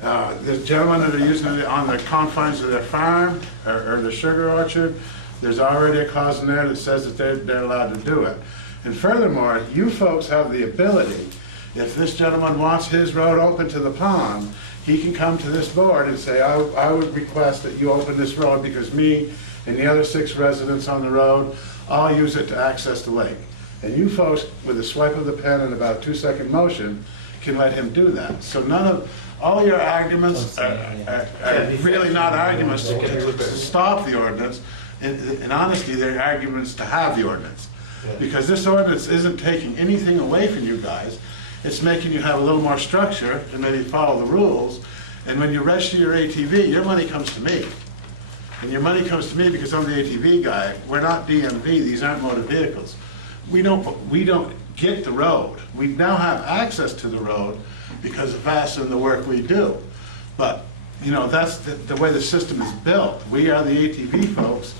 The gentlemen that are using it on the confines of their farm or the sugar orchard, there's already a clause in there that says that they're allowed to do it. And furthermore, you folks have the ability, if this gentleman wants his road open to the pond, he can come to this board and say, I would request that you open this road because me and the other 6 residents on the road all use it to access the lake. And you folks, with a swipe of the pen and about a 2-second motion, can let him do that. So none of, all your arguments are really not arguments to stop the ordinance. In honesty, they're arguments to have the ordinance. Because this ordinance isn't taking anything away from you guys. It's making you have a little more structure and maybe follow the rules. And when you register your ATV, your money comes to me. And your money comes to me because I'm the ATV guy. We're not DMV, these aren't motor vehicles. We don't get the road. We now have access to the road because of VASA and the work we do. But, you know, that's the way the system is built. We are the ATV folks.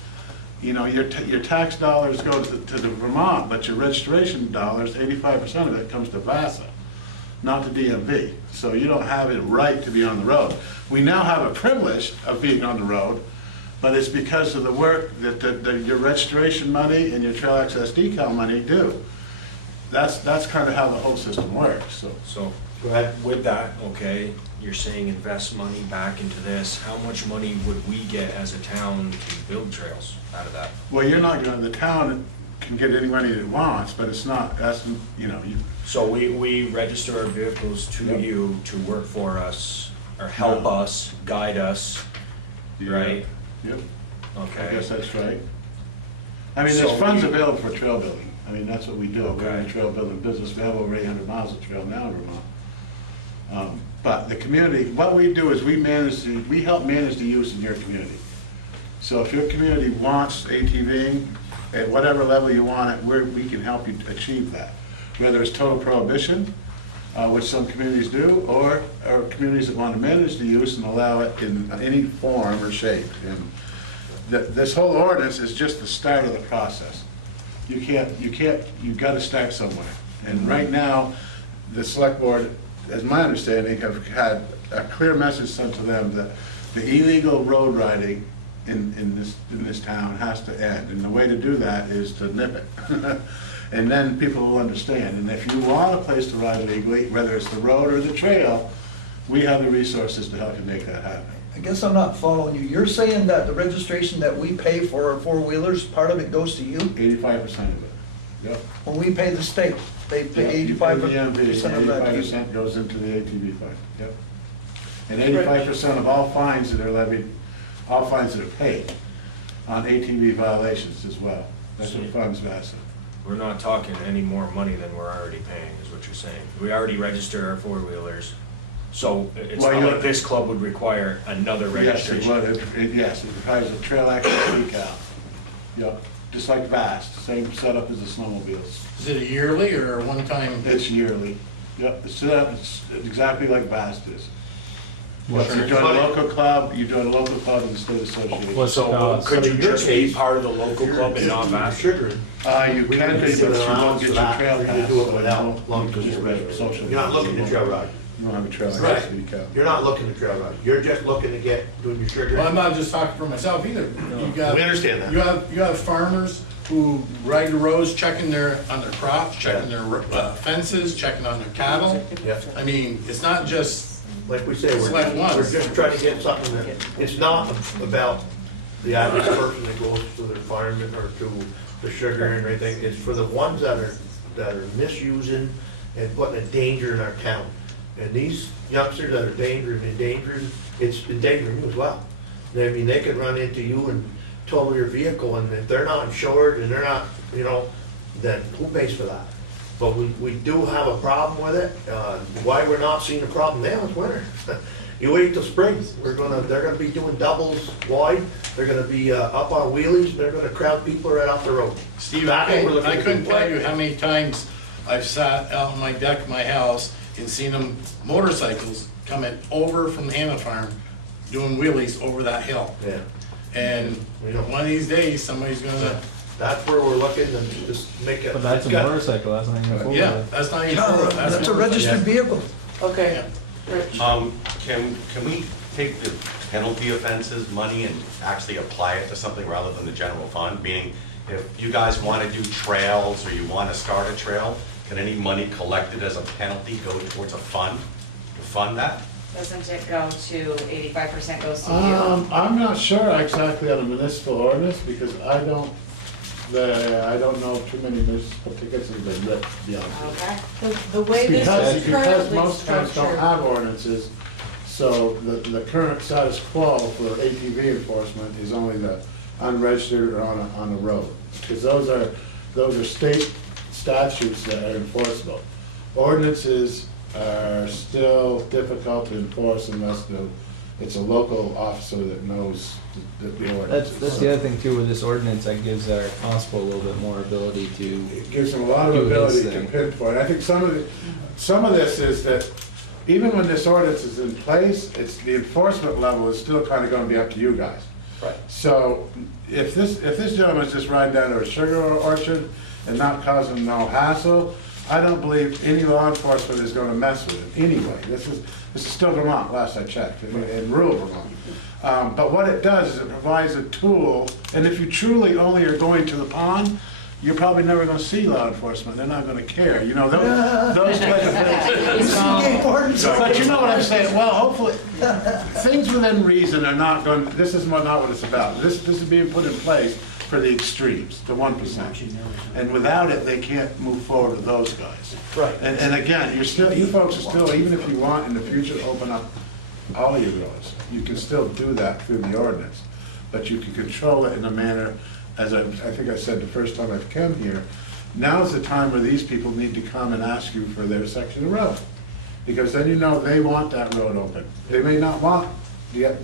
You know, your tax dollars go to the Vermont, but your registration dollars, 85% of it comes to VASA, not to DMV. So you don't have it right to be on the road. We now have a privilege of being on the road, but it's because of the work that your registration money and your trail access decal money do. That's kind of how the whole system works. So with that, okay, you're saying invest money back into this. How much money would we get as a town to build trails out of that? Well, you're not going to, the town can get any money it wants, but it's not, that's, you know. So we register our vehicles to you to work for us, or help us, guide us, right? Yep. Okay. I guess that's right. I mean, there's funds available for trail building. I mean, that's what we do. Okay. We're in the trail building business. We have over 800 miles of trail now in Vermont. But the community, what we do is we help manage the use in your community. So if your community wants ATVing at whatever level you want it, we can help you achieve that. Whether it's total prohibition, which some communities do, or communities that want to manage the use and allow it in any form or shape. And this whole ordinance is just the start of the process. You've got to start somewhere. And right now, the select board, as my understanding, have had a clear message sent to them that the illegal road riding in this town has to end. And the way to do that is to nip it. And then people will understand. And if you want a place to ride legally, whether it's the road or the trail, we have the resources to help you make that happen. I guess I'm not following you. You're saying that the registration that we pay for our four-wheelers, part of it goes to you? 85% of it, yep. When we pay the state, they pay 85% of that to you? 85% goes into the ATV fund, yep. And 85% of all fines that are levied, all fines that are paid on ATV violations as well. That's what funds VASA. We're not talking any more money than we're already paying, is what you're saying. We already register our four-wheelers, so it's not like this club would require another registration. Yes, it requires a trail access decal. Yep, just like VAST, same setup as the snowmobiles. Is it a yearly or a one-time? It's yearly. Yep, the setup is exactly like VAST is. Well, You join a local club, you join a local club in the state association. Well, so could you just be part of the local club and not VAST? You can be, but you won't get your trail pass. Do it without long-term social. You're not looking to trail ride. You don't have a trail Right. access decal. You're not looking to trail ride. You're just looking to doing your sugar. Well, I'm not just talking for myself either. We understand that. You have farmers who ride the roads, checking on their crops, checking their fences, checking on their cattle. Yeah. I mean, it's not just, Like we say, Select one. we're just trying to get something that, it's not about the average person that goes to their farm or to the sugar and everything. It's for the ones that are misusing and putting a danger in our town. And these youngsters that are endangering, it's endangering you as well. I mean, they could run into you and total your vehicle, and if they're not insured and they're not, then who pays for that? But we do have a problem with it. Why we're not seeing a problem now is winter. You wait till spring, they're gonna be doing doubles wide, they're gonna be up on wheelies, they're gonna crowd people right off the road. Steve, I couldn't tell you how many times I've sat out on my deck of my house and seen them motorcycles coming over from the Hannah Farm doing wheelies over that hill. Yeah. And one of these days, somebody's gonna That's where we're looking to just make it. But that's a it's got- motorcycle, that's not even a four-wheeler. Yeah, that's not even four-wheeler. That's a registered vehicle. Okay, Rich. Can we take the penalty offenses money and actually apply it to something rather than the general fund? Meaning, if you guys want to do trails or you want to start a trail, can any money collected as a penalty go towards a fund to fund that? Doesn't it go to 85% goes to you? I'm not sure exactly on a municipal ordinance, because I don't know too many municipal tickets that have been written, to be honest with you. Okay. The way this Because is currently most towns don't structured. have ordinances, so the current status quo for ATV enforcement is only the unregistered or on a road. Because those are state statutes that are enforceable. Ordinances are still difficult to enforce unless it's a local officer that knows the ordinance. That's the other thing too, with this ordinance, that gives our constable a little bit more ability to. It gives them a lot of do his ability to thing. pinpoint. I think some of this is that even when this ordinance is in place, the enforcement level is still kind of going to be up to you guys. Right. So if this gentleman's just riding down to a sugar orchard and not causing no hassle, I don't believe any law enforcement is going to mess with it anyway. This is still Vermont, last I checked, in rural Vermont. But what it does is it provides a tool, and if you truly only are going to the pond, you're probably never going to see law enforcement. They're not going to care. You know, those type of things. But you know what I'm saying? Well, hopefully, things within reason are not going, this is not what it's about. This is being put in place for the extremes, the 1%. And without it, they can't move forward with those guys. Right. And again, you folks are still, even if you want in the future to open up all of your roads, you can still do that through the ordinance. But you can control it in a manner, as I think I said the first time I've come here, now's the time where these people need to come and ask you for their section of road. Because then you know they want that road open. They may not want the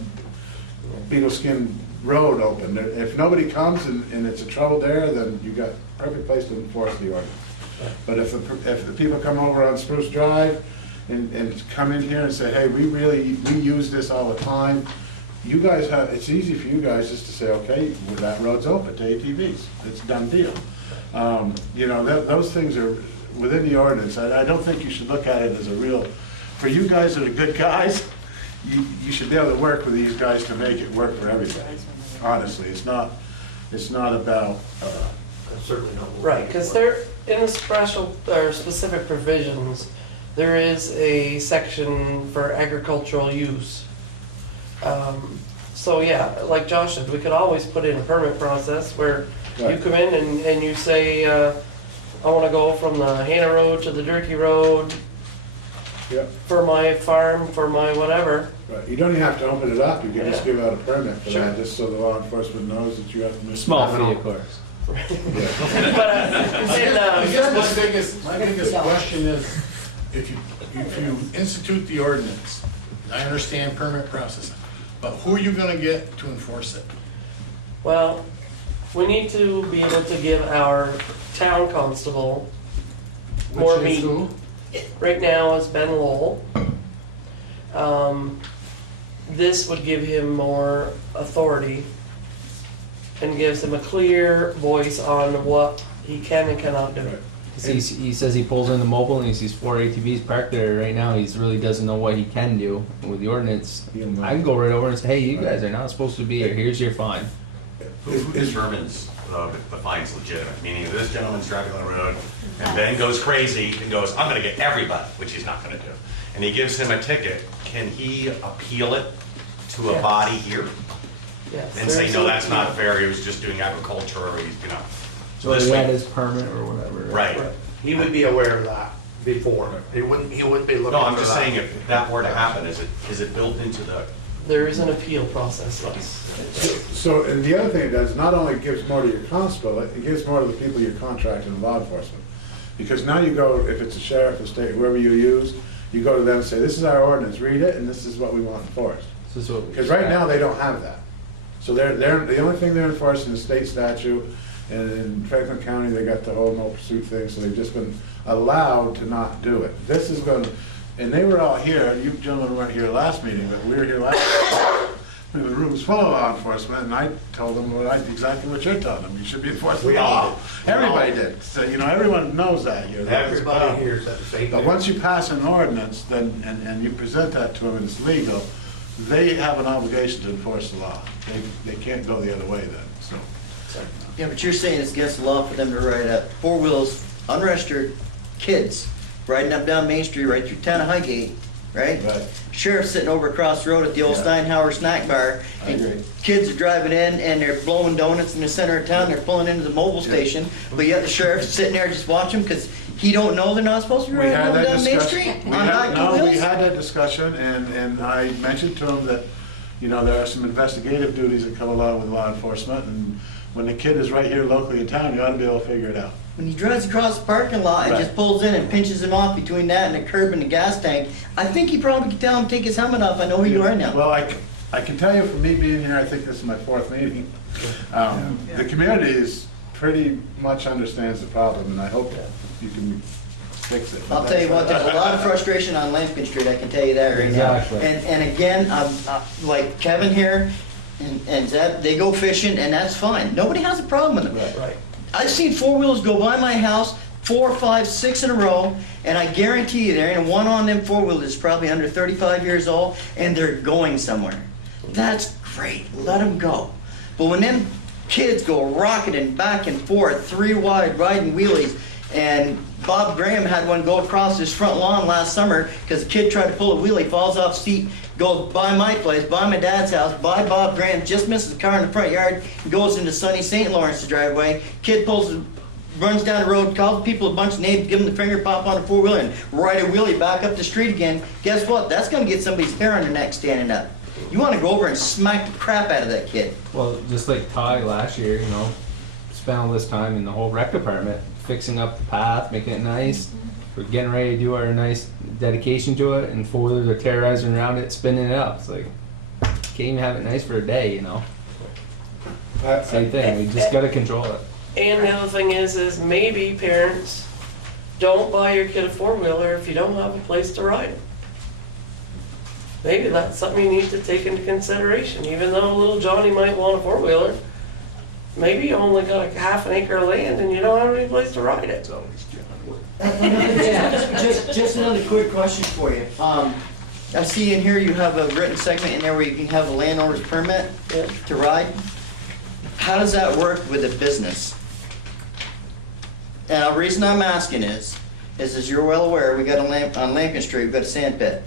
Beagleskin Road open. If nobody comes and it's a trouble there, then you've got a perfect place to enforce the ordinance. But if the people come over on Spruce Drive and come in here and say, hey, we use this all the time, you guys have, it's easy for you guys just to say, okay, well, that road's open to ATVs. It's a done deal. You know, those things are within the ordinance. I don't think you should look at it as a real, for you guys that are good guys, you should be able to work with these guys to make it work for everybody. Honestly, it's not about, Certainly not. Right, because there, in the special or specific provisions, there is a section for agricultural use. So yeah, like Josh said, we could always put in a permit process where you Right. come in and you say, I want to go from the Hannah Road to the Durkee Road Yep. for my farm, for my whatever. Right. You don't even have to open it up. You can just Yeah. give out a permit for Sure. that, just so the law enforcement knows that you have to. Small fee, of course. But I guess my biggest question is, if you institute the ordinance, I understand permit processing, but who are you gonna get to enforce it? well, we need to be able to give our town constable more Which is meat. who? Right now it's Ben Lowell. This would give him more authority and gives him a clear voice on what he can and cannot do. He says he pulls in the mobile and he sees 4 ATVs parked there right now. He really doesn't know what he can do with the ordinance. I can go right over and say, hey, you guys are not supposed to be here. Here's your fine. Who determines the fine's legitimate? Meaning, this gentleman's driving on the road and then goes crazy and goes, I'm gonna get everybody, which he's not gonna do. And he gives him a ticket. Can he appeal it to a Yes. body here? Yes, And say, there's no, a- that's not fair, he was just doing agriculture, or he's, you know. So Or this he had way, his permit or whatever. right. He would be aware of that before. He wouldn't be looking for that. No, I'm just saying, if that were to happen, is it built into the, There is an appeal process, yes. So, and the other thing it does, not only gives more to your constable, it gives more to the people you're contracting in law enforcement. Because now you go, if it's a sheriff, the state, whoever you use, you go to them and say, this is our ordinance, read it, and this is what we want enforced. Because right now, they don't have that. So the only thing they're enforcing is state statute, and in Franklin County, they got the whole no pursuit thing, so they've just been allowed to not do it. This is going, and they were all here, you gentlemen weren't here last meeting, but we were here last meeting. the room's full of law enforcement, and I told them exactly what you're telling them. You should be enforcing We the all law. did. Everybody did. So, everyone knows that here. that it's a Everybody problem. hears that same But thing. once you pass an ordinance, then, and you present that to them and it's legal, they have an obligation to enforce the law. They can't go the other way then, so. Yeah, but you're saying it's against the law for them to ride up four wheels, unregistered kids, riding up down Main Street, right through town of Highgate, right? Right. Sheriff's sitting over across the road at the old Yeah. Steinhauer snack bar. I and agree. Kids are driving in and they're blowing donuts in the center of town, they're pulling into the mobile station, but yet the sheriff's sitting there just watching them because he don't know they're not supposed to be We riding had up that down Main discussion. Street We on had- high two No, we wheels. had that discussion, and I mentioned to him that, there are some investigative duties that come along with law enforcement, and when the kid is right here locally in town, you ought to be able to figure it out. When he drives across the parking lot and Right. just pulls in and pinches him off between that and the curb and the gas tank, I think he probably could tell him to take his helmet off. I know who you are now. Well, I can tell you from me being here, I think this is my fourth meeting, the community is pretty much understands the problem, and I hope you can fix it. I'll tell you what, there's a lot of frustration on Lampkin Street, I can tell you that right now. Exactly. And again, like Kevin here and Zeb, they go fishing and that's fine. Nobody has a problem with it. Right. I've seen four-wheelers go by my house 4, 5, 6 in a row, and I guarantee you there ain't one on them four-wheelers is probably under 35 years old, and they're going somewhere. That's great, let them go. But when them kids go rocketing back and forth, 3 wide, riding wheelies, and Bob Graham had one go across his front lawn last summer because the kid tried to pull a wheelie, falls off seat, goes by my place, by my dad's house, by Bob Graham, just misses the car in the front yard, and goes into sunny St. Lawrence to driveway. Kid runs down the road, calls people a bunch of names, give them the finger pop on a four-wheeler, and ride a wheelie back up the street again. Guess what? That's going to get somebody's hair on their neck standing up. You want to go over and smack the crap out of that kid. Well, just like Ty last year, spent all this time in the whole rec department, fixing up the path, making it nice. We're getting ready to do our nice dedication to it, and four-wheelers are terrorizing around it, spinning it up. It's like, can't even have it nice for a day, Same thing, we just gotta control it. And the other thing is maybe parents don't buy your kid a four-wheeler if you don't have a place to ride it. Maybe that's something you need to take into consideration, even though little Johnny might want a four-wheeler. Maybe you only got a half an acre of land and you don't have any place to ride it. Just another quick question for you. I see in here you have a written segment in there where you can have a landowner's permit to ride. How does that work with a business? And the reason I'm asking is as you're well aware, we got on Lincoln Street, we've got a sand pit.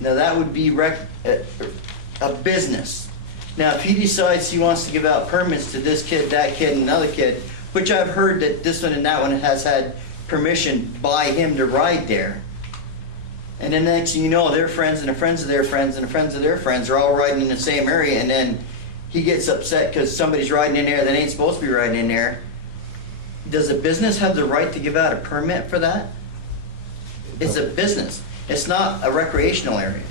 Now that would be a business. Now if he decides he wants to give out permits to this kid, that kid, and another kid, which I've heard that this one and that one has had permission by him to ride there. And then next thing you know, their friends and the friends of their friends and the friends of their friends are all riding in the same area, and then he gets upset because somebody's riding in there that ain't supposed to be riding in there. Does a business have the right to give out a permit for that? It's a business. It's not a recreational area.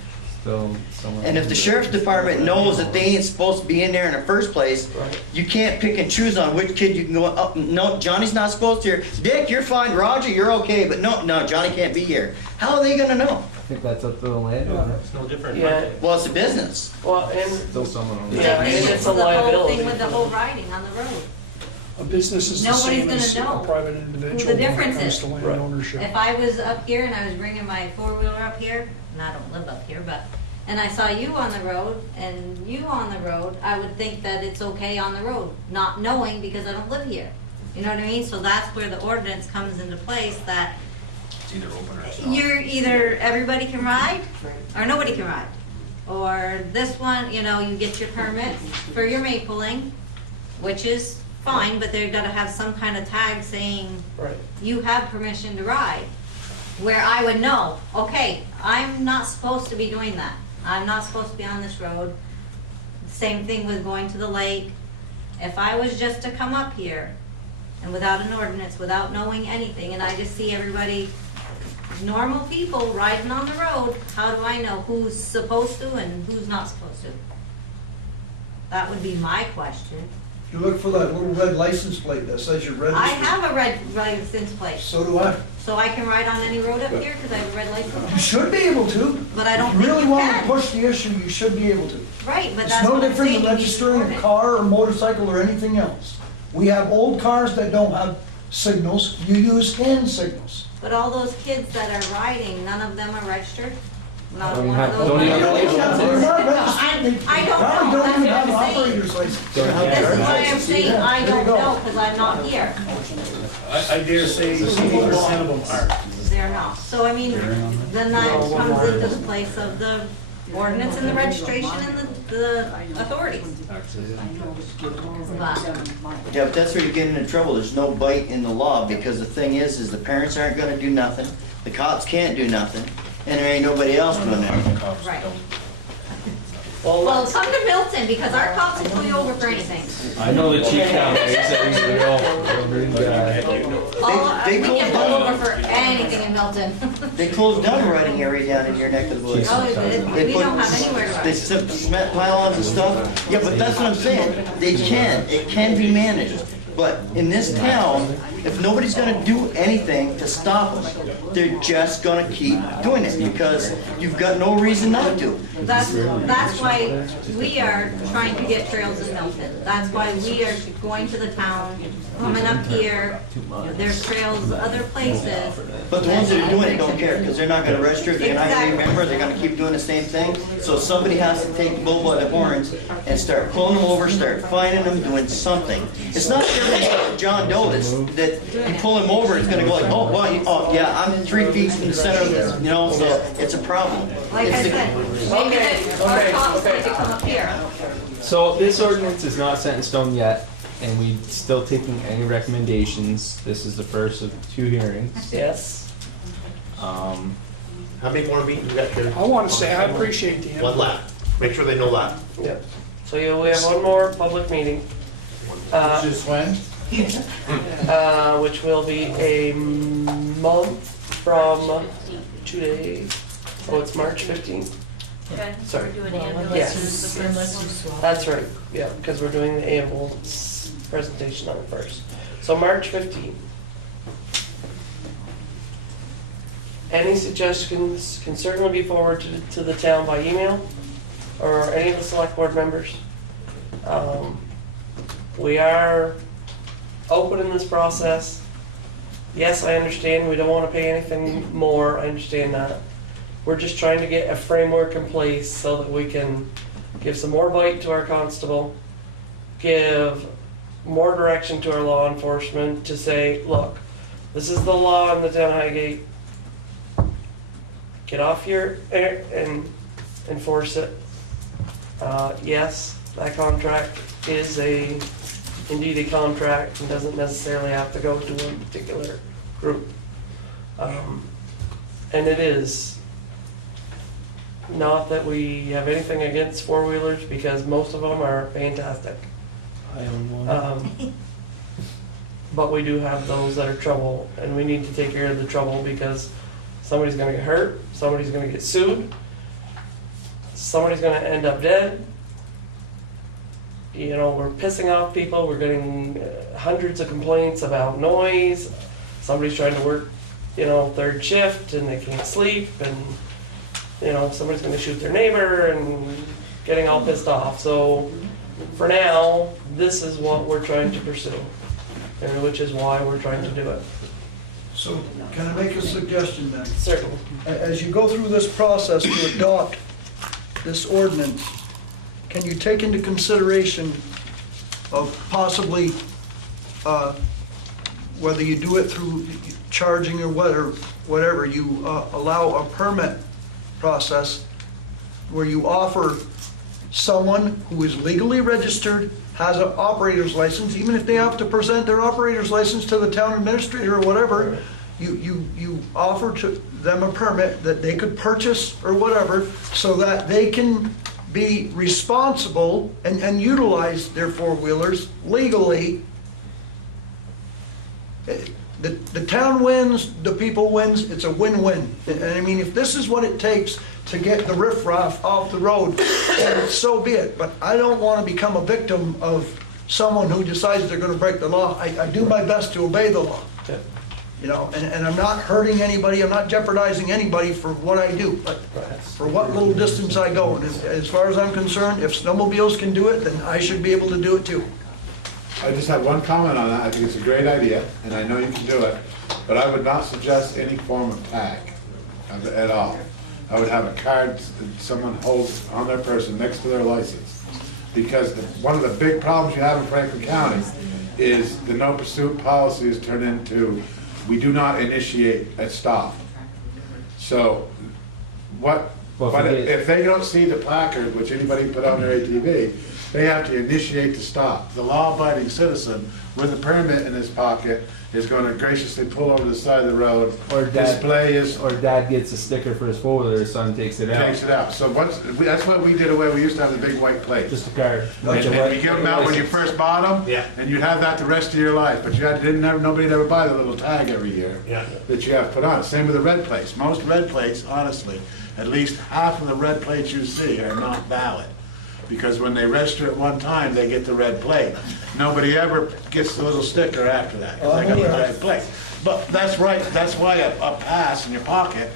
And if the sheriff's department knows that they ain't supposed to be in there in the first place, you can't pick and choose on which kid you can go, oh, no, Johnny's not supposed to here. Dick, you're fine. Roger, you're okay. But no, Johnny can't be here. How are they going to know? I think that's up to the landowner. It's no different. Yeah. Well, it's a business. Well, and Still someone owns it. yeah, and it's a The whole liability. thing with the whole riding on the road. A business is the Nobody's same as a gonna know private who individual the when it difference comes is. to land ownership. If I was up here and I was bringing my four-wheeler up here, and I don't live up here, but, and I saw you on the road and you on the road, I would think that it's okay on the road, not knowing because I don't live here. You know what I mean? So that's where the ordinance comes into place, that It's either open or it's not. you're either, everybody can ride, or nobody can ride. Or this one, you get your permits for your mapling, which is fine, but they're gonna have some kind of tag saying you have permission to ride. Where I would know, okay, I'm not supposed to be doing that. I'm not supposed to be on this road. Same thing with going to the lake. If I was just to come up here and without an ordinance, without knowing anything, and I just see everybody, normal people riding on the road, how do I know who's supposed to and who's not supposed to? That would be my question. You look for that little red license plate that says you're registered. I have a red license plate, So do I. so I can ride on any road up here because I have a red license You plate? should be able to. But I don't If you think really you want to can. push the issue, you should be able to. Right, but It's that's no what I'm different saying. than you need to registering support a it. car or motorcycle or anything else. We have old cars that don't have signals, you use hand signals. But all those kids that are riding, none of them are registered? Not Don't one have- of those. don't even They're have not licenses. registered. I don't Probably know, don't even that's have what I'm saying. operator's license. This is why I'm saying I There you don't go. know, because I'm not here. I dare say 80% of them are. They're not. So I mean, then that comes into the place of the ordinance and the registration and the authorities. But Yeah, but that's where you get into trouble. There's no bite in the law, because the thing is the parents aren't gonna do nothing, the cops can't do nothing, and there ain't nobody else doing anything. Right. Well, Well, come to Milton, because our cops will pull you over for anything. I know the chief nowadays, that he's a real rude guy. They We closed get pulled down, over for anything in Milton. they closed down the riding area down in your neck of the woods. Oh, They we put, don't have anywhere to they ride. set cement pylons and stuff. Yeah, but that's what I'm saying. It can be managed. But in this town, if nobody's gonna do anything to stop them, they're just gonna keep doing it, because you've got no reason not to. That's why we are trying to get trails in Milton. That's why we are going to the town, coming up here. There's trails other places. But the ones that are doing it don't care, because they're not gonna register, they're not gonna remember, they're gonna keep doing the same thing. So somebody has to take the bull by the horns and start pulling them over, start fining them, doing something. It's not every John Doe that you pull him over, it's gonna go like, oh, well, oh, yeah, I'm 3 feet from the center of this, you know, so it's a problem. Like I It's the- said, maybe our cops need to come up here. So this ordinance is not set in stone yet, and we're still taking any recommendations. This is the first of 2 hearings. yes. How many more meetings we got here? I want to say, I appreciate the One input. left. Make sure they know that. Yep. So we have one more public meeting. Just when? Which will be a month from today. Oh, it's March 15th. Okay, Sorry. we're doing ambulance. Yes. That's right, yeah, because we're doing the ambulance presentation on it first. So March 15th. Any suggestions can certainly be forwarded to the town by email or any of the select board members. We are open in this process. Yes, I understand we don't want to pay anything more, I understand that. We're just trying to get a framework in place so that we can give some more bite to our constable, give more direction to our law enforcement to say, look, this is the law in the town of Highgate. Get off here and enforce it. Yes, that contract is indeed a contract and doesn't necessarily have to go to one particular group. And it is not that we have anything against four-wheelers, because most of them are fantastic. I own one. But we do have those that are trouble, and we need to take care of the trouble, because somebody's gonna get hurt, somebody's gonna get sued, somebody's gonna end up dead. You know, we're pissing off people, we're getting hundreds of complaints about noise, somebody's trying to work, you know, third shift and they can't sleep, and, you know, somebody's gonna shoot their neighbor and getting all pissed off. So, for now, this is what we're trying to pursue, and which is why we're trying to do it. So can I make a suggestion then? Certainly. As you go through this process to adopt this ordinance, can you take into consideration of possibly, whether you do it through charging or whatever, you allow a permit process where you offer someone who is legally registered, has an operator's license, even if they have to present their operator's license to the town administrator or whatever, you offer to them a permit that they could purchase or whatever, so that they can be responsible and utilize their four-wheelers legally. The town wins, the people wins, it's a win-win. And I mean, if this is what it takes to get the riffraff off the road, then so be it. But I don't want to become a victim of someone who decides they're gonna break the law. I do my best to obey the law. Okay. You know, and I'm not hurting anybody, I'm not jeopardizing anybody for what I do, but for what little distance I go. And as far as I'm concerned, if snowmobiles can do it, then I should be able to do it too. I just have one comment on that. I think it's a great idea, and I know you can do it, but I would not suggest any form of tag at all. I would have a card that someone holds on their person next to their license. Because one of the big problems you have in Franklin County is the no pursuit policy is turned into, we do not initiate a stop. So what, but if they don't see the placard, which anybody put on their ATV, they have to initiate the stop. The law-abiding citizen with a permit in his pocket is going to graciously pull over the side of the road. Or dad gets a sticker for his four-wheeler, his son takes it out. Takes it out. So that's what we did away. We used to have the big white plate. Just a card. And you give them out when you first bought them, and you'd have that the rest of your life. But nobody'd ever buy the little tag every year that you have to put on. Same with the red plates. Most red plates, honestly, at least half of the red plates you see are not valid. Because when they register at one time, they get the red plate. Nobody ever gets the little sticker after that, because they got the red plate. But that's right, that's why a pass in your pocket,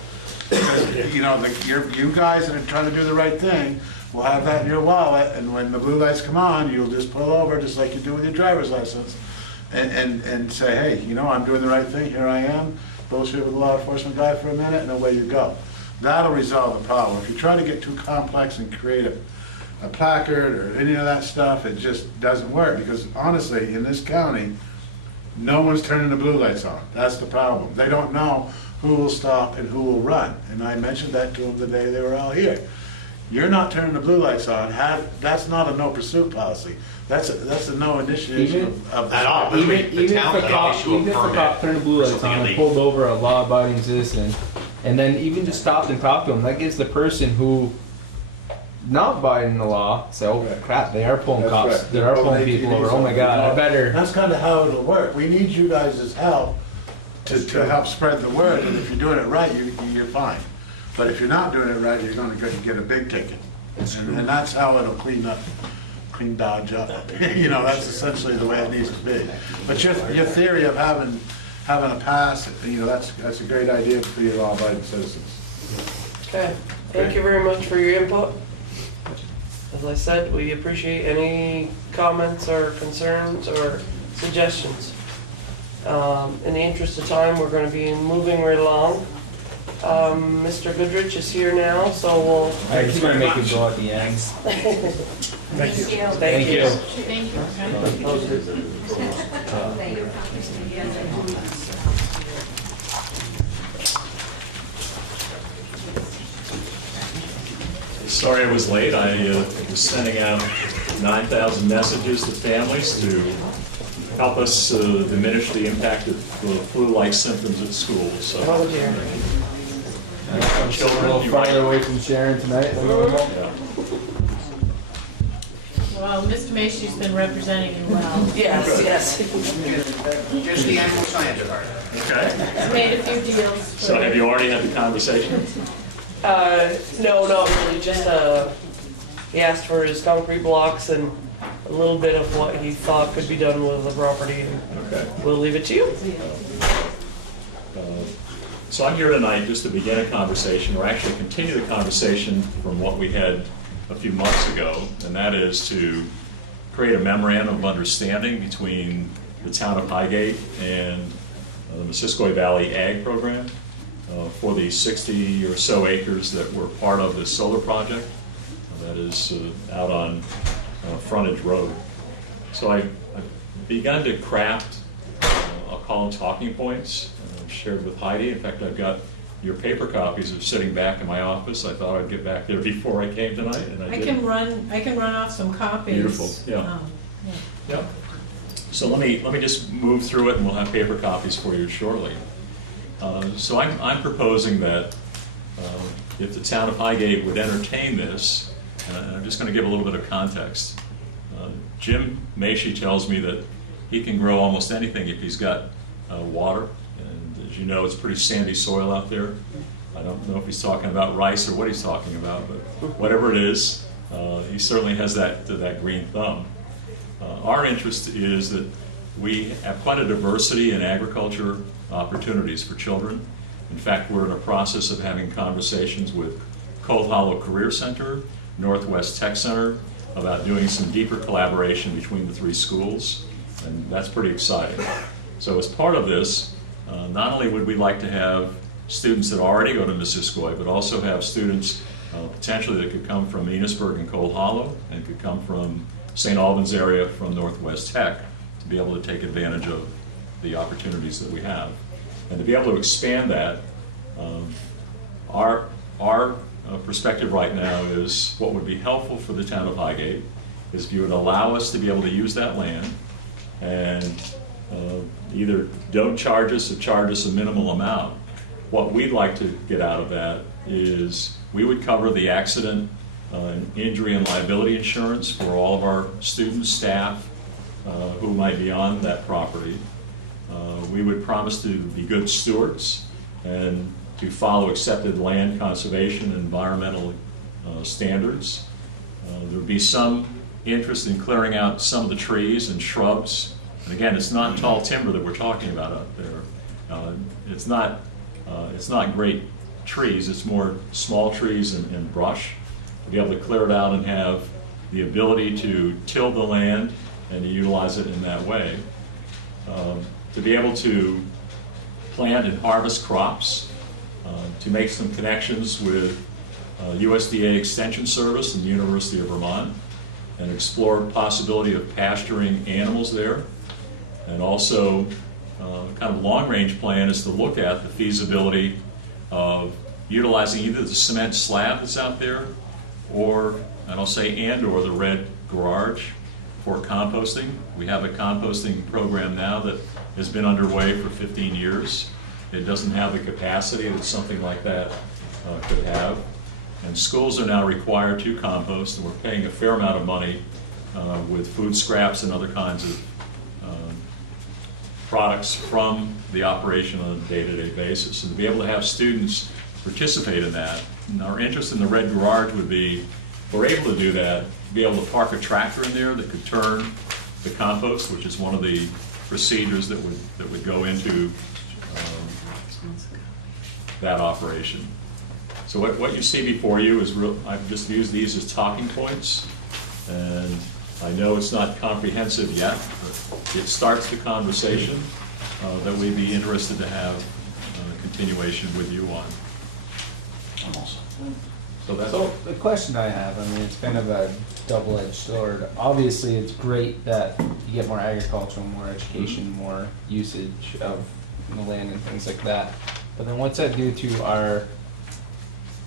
because, you know, you guys that are trying to do the right thing will have that in your wallet, and when the blue lights come on, you'll just pull over, just like you do with your driver's license, and say, hey, you know, I'm doing the right thing, here I am, bullshit with the law enforcement guy for a minute, and away you go. That'll resolve the problem. If you try to get too complex and create a placard or any of that stuff, it just doesn't work, because honestly, in this county, no one's turning the blue lights on. That's the problem. They don't know who will stop and who will run. And I mentioned that to them the day they were all here. You're not turning the blue lights on. That's not a no pursuit policy. That's a no initiation of the stop. Even if the cop turned the blue lights on and pulled over a law-abiding citizen, and then even just stopped and talked to him, that gives the person who not abiding the law, say, oh crap, they are pulling cops, they are pulling people over, oh my god, I better. That's kind of how it'll work. We need you guys' help to help spread the word, and if you're doing it right, you're fine. But if you're not doing it right, you're gonna get a big ticket. And that's how it'll clean Dodge up. You know, that's essentially the way it needs to be. But your theory of having a pass, you know, that's a great idea for your law-abiding citizens. Okay, thank you very much for your input. As I said, we appreciate any comments or concerns or suggestions. In the interest of time, we're going to be moving right along. Mr. Goodrich is here now, so we'll... I just want to make it go at the end. Thank you. Thank you. Thank you. Sorry I was late. I was sending out 9,000 messages to families to help us diminish the impact of flu-like symptoms at school. So, children, a little farther away from Sharon tonight. Yeah. Well, Mr. Macy's been representing you well. Yes. Just the animal science part. Okay. Made a few deals. So have you already had the conversation? No, not really. Just he asked for his concrete blocks and a little bit of what he thought could be done with the property. Okay. We'll leave it to you. So I'm here tonight just to begin a conversation, or actually continue the conversation from what we had a few months ago, and that is to create a memorandum of understanding between the town of Highgate and the Missisquoi Valley Ag Program for the 60 or so acres that were part of this solar project that is out on Frontage Road. So I've begun to craft, I'll call them talking points, shared with Heidi. In fact, I've got your paper copies are sitting back in my office. I thought I'd get back there before I came tonight, and I did. I can run off some copies. Beautiful. Yeah. Yeah. So let me just move through it, and we'll have paper copies for you shortly. So I'm proposing that if the town of Highgate would entertain this, and I'm just going to give a little bit of context. Jim Macy tells me that he can grow almost anything if he's got water. And as you know, it's pretty sandy soil out there. I don't know if he's talking about rice or what he's talking about, but whatever it is, he certainly has that green thumb. Our interest is that we have quite a diversity in agriculture opportunities for children. In fact, we're in a process of having conversations with Cold Hollow Career Center, Northwest Tech Center, about doing some deeper collaboration between the three schools, and that's pretty exciting. So as part of this, not only would we like to have students that already go to Missisquoi, but also have students potentially that could come from Enosburg and Cold Hollow, and could come from St. Albans area from Northwest Tech, to be able to take advantage of the opportunities that we have. And to be able to expand that, our perspective right now is what would be helpful for the town of Highgate is if you would allow us to be able to use that land and either don't charge us or charge us a minimal amount. What we'd like to get out of that is we would cover the accident, injury and liability insurance for all of our students, staff, who might be on that property. We would promise to be good stewards and to follow accepted land conservation and environmental standards. There would be some interest in clearing out some of the trees and shrubs. And again, it's not tall timber that we're talking about up there. It's not great trees, it's more small trees and brush. To be able to clear it out and have the ability to till the land and to utilize it in that way. To be able to plant and harvest crops, to make some connections with USDA Extension Service and the University of Vermont, and explore possibility of pasturing animals there. And also, kind of long-range plan is to look at the feasibility of utilizing either the cement slab that's out there, or, and I'll say and/or the red garage for composting. We have a composting program now that has been underway for 15 years. It doesn't have the capacity that something like that could have. And schools are now required to compost, and we're paying a fair amount of money with food scraps and other kinds of products from the operation on a day-to-day basis. And to be able to have students participate in that, and our interest in the red garage would be, if we're able to do that, be able to park a tractor in there that could turn the compost, which is one of the procedures that would go into that operation. So what you see before you is real. I've just used these as talking points, and I know it's not comprehensive yet, but it starts the conversation that we'd be interested to have a continuation with you on. So the question I have, I mean, it's kind of a double-edged sword. Obviously, it's great that you get more agriculture, more education, more usage of the land and things like that. But then what's that do to our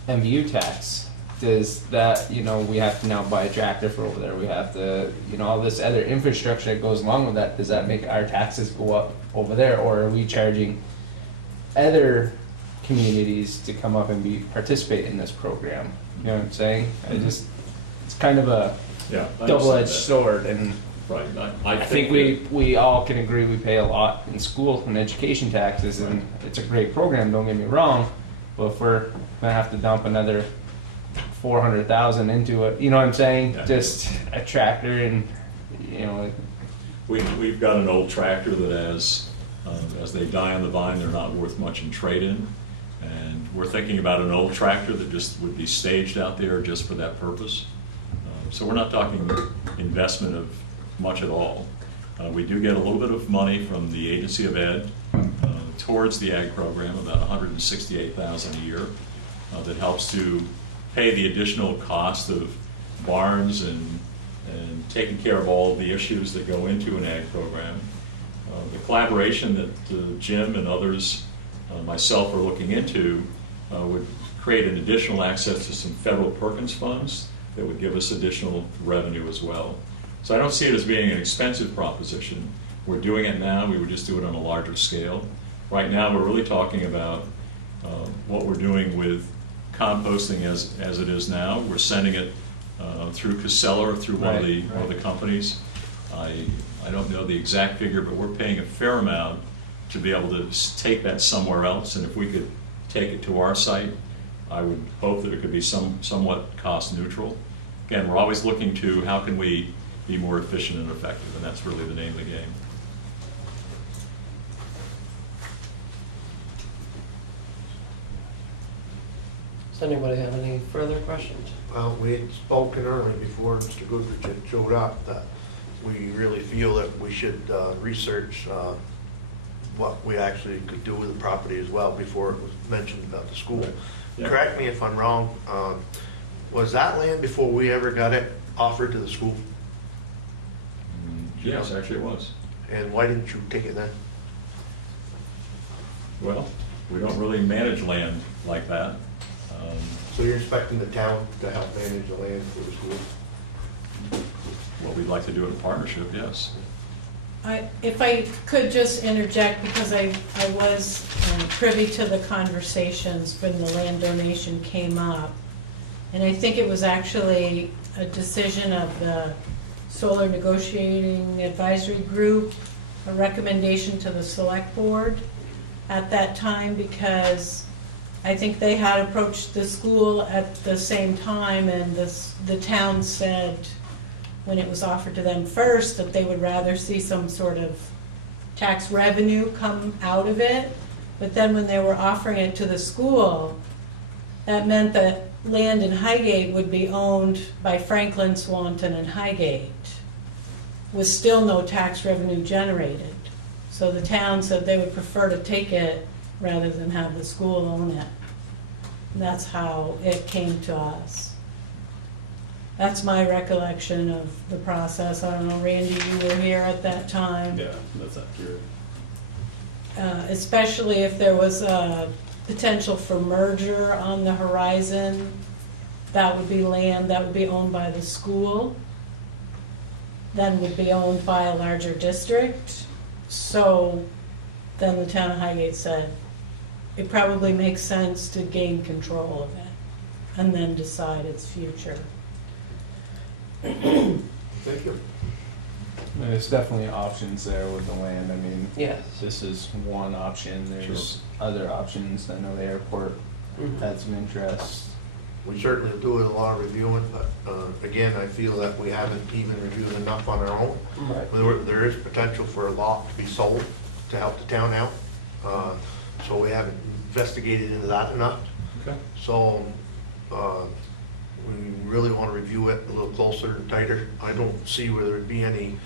MVU tax? Does that, we have to now buy a tractor for over there, we have to, all this other infrastructure that goes along with that, does that make our taxes go up over there? Or are we charging other communities to come up and participate in this program? You know what I'm saying? It's kind of a double-edged sword, and right. I think we all can agree we pay a lot in school and education taxes, and it's a great program, don't get me wrong, but if we're gonna have to dump another $400,000 into it, you know what I'm saying? Yeah. Just a tractor, and We've got an old tractor that as they die on the vine, they're not worth much in trade-in. And we're thinking about an old tractor that just would be staged out there just for that purpose. So we're not talking investment of much at all. We do get a little bit of money from the Agency of Ed towards the ag program, about $168,000 a year, that helps to pay the additional cost of barns and taking care of all the issues that go into an ag program. The collaboration that Jim and others, myself, are looking into would create an additional access to some federal Perkins funds that would give us additional revenue as well. So I don't see it as being an expensive proposition. We're doing it now, we would just do it on a larger scale. Right now we're really talking about what we're doing with composting as it is now. We're sending it through Casella or through one of the companies. I don't know the exact figure, but we're paying a fair amount to be able to take that somewhere else, and if we could take it to our site, I would hope that it could be somewhat cost neutral. Again, we're always looking to how can we be more efficient and effective, and that's really the name of the game. Does anybody have any further questions? Well, we had spoken earlier before Mr. Goodrich had showed up that we really feel that we should research what we actually could do with the property as well before it was mentioned about the school. Yeah. Correct me if I'm wrong, was that land before we ever got it offered to the school? Yes, actually it was. And why didn't you take it then? Well, we don't really manage land like that. So you're expecting the town to help manage the land for the school? Well, we'd like to do it in partnership, yes. If I could just interject, because I was privy to the conversations when the land donation came up. And I think it was actually a decision of the Solar Negotiating Advisory Group, a recommendation to the select board at that time, because I think they had approached the school at the same time, and the town said, when it was offered to them first, that they would rather see some sort of tax revenue come out of it. But then when they were offering it to the school, that meant that land in Highgate would be owned by Franklin, Swanton, and Highgate, with still no tax revenue generated. So the town said they would prefer to take it rather than have the school own it. And that's how it came to us. That's my recollection of the process. I don't know, Randy, you were here at that time. Yeah, that's accurate. Especially if there was a potential for merger on the horizon, that would be land that would be owned by the school, then would be owned by a larger district. So then the town of Highgate said, it probably makes sense to gain control of it and then decide its future. Thank you. There's definitely options there with the land. I mean, Yes. this is one option. There's other options. I know the airport had some interest. We certainly do a lot of reviewing, but again, I feel that we haven't even reviewed enough on our own. Right. There is potential for a lot to be sold to help the town out, so we haven't investigated into that enough. Okay. So we really want to review it a little closer and tighter. I don't see where there'd be any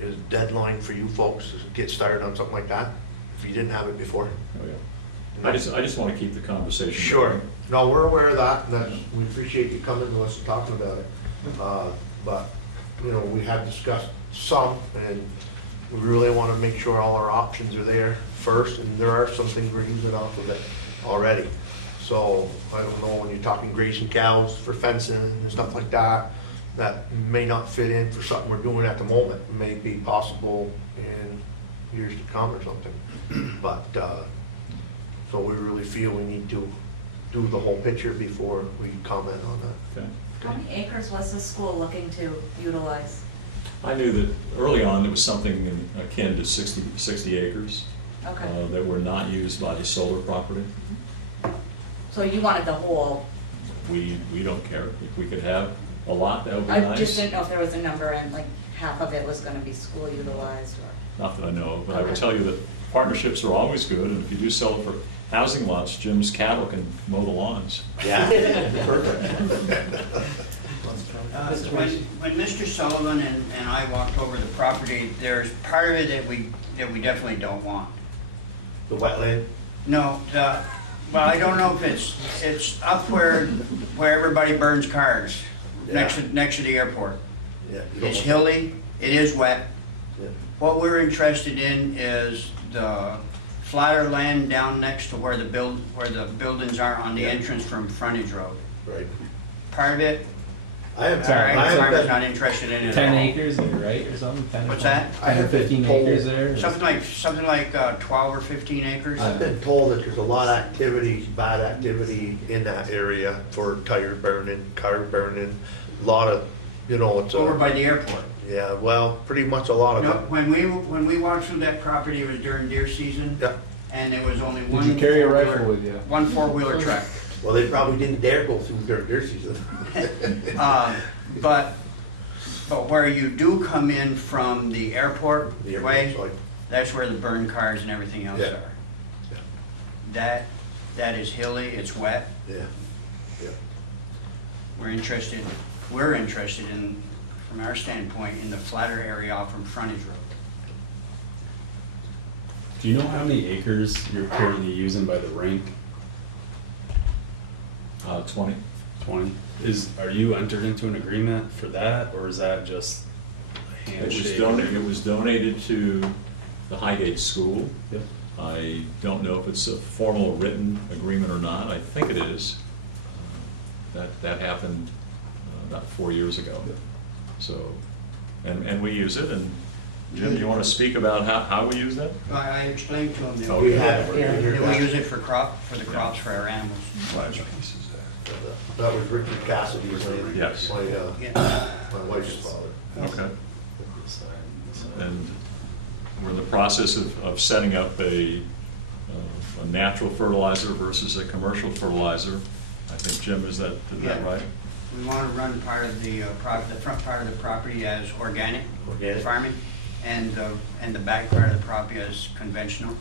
is deadline for you folks to get started on something like that if you didn't have it before. Oh, yeah. I just want to keep the conversation Sure. going. No, we're aware of that, and that's, we appreciate you coming to us and talking about it. But, you know, we have discussed some, and we really want to make sure all our options are there first, and there are some things we're using off of it already. So, I don't know, when you're talking grazing cows for fencing and stuff like that, that may not fit in for something we're doing at the moment. It may be possible in years to come or something. But, so we really feel we need to do the whole picture before we comment on that. Okay. How many acres was the school looking to utilize? I knew that early on there was something akin to 60 acres Okay. that were not used by the solar property. So you wanted the whole, We don't care. If we could have a lot, that would be I nice. just didn't know if there was a number and like half of it was gonna be school utilized or. Not that I know of, but I would Okay. tell you that partnerships are always good, and if you do sell it for housing lots, Jim's cattle can mow the lawns. Yeah, perfect. When Mr. Sullivan and I walked over the property, there's part of it that we definitely don't want. The wetland? No, well, I don't know if it's up where everybody burns cars, next to the airport. Yeah. It's hilly, it is wet. Yeah. What we're interested in is the flatter land down next to where the buildings are on the entrance from frontage road. Right. Part of it, I have, I'm not interested in it at 10 all. acres there, right, or something? 10 or What's 20? that? 10 or 15 acres there? Something like 12 or 15 acres. I've been told that there's a lot of activity, bad activity in that area for tire burning, car burning, a lot of, you know, it's Over by the airport. Yeah, well, pretty much a lot of No, it. when we walked through that property, it was during deer season. Yeah. And there was only Did one. you carry a four-wheeler- rifle with you? One four-wheeler truck. Well, they probably didn't dare go through during deer season. But But where you do come in from the airport The way, airport side. that's where the burn cars and everything else Yeah. are. That is hilly, it's wet. Yeah, yeah. We're interested in, from our standpoint, in the flatter area off from Frontage Road. Do you know how many acres you're currently using by the rink? 20. 20? Are you entered into an agreement for that, or is that just a handshake? It was donated to the Highgate School. Yep. I don't know if it's a formal written agreement or not. I think it is. That happened about 4 years ago. So, and we use it, and Jim, you want to speak about how we use that? I explained to them that Oh, we yeah. use it for the crops for our animals. That was Richard Cassidy's land. Yes. My wife's father. Okay. And we're in the process of setting up a natural fertilizer versus a commercial fertilizer. I think, Jim, is that right? We want to run part of the front part of the property as organic farming, and the back part of the property as conventional.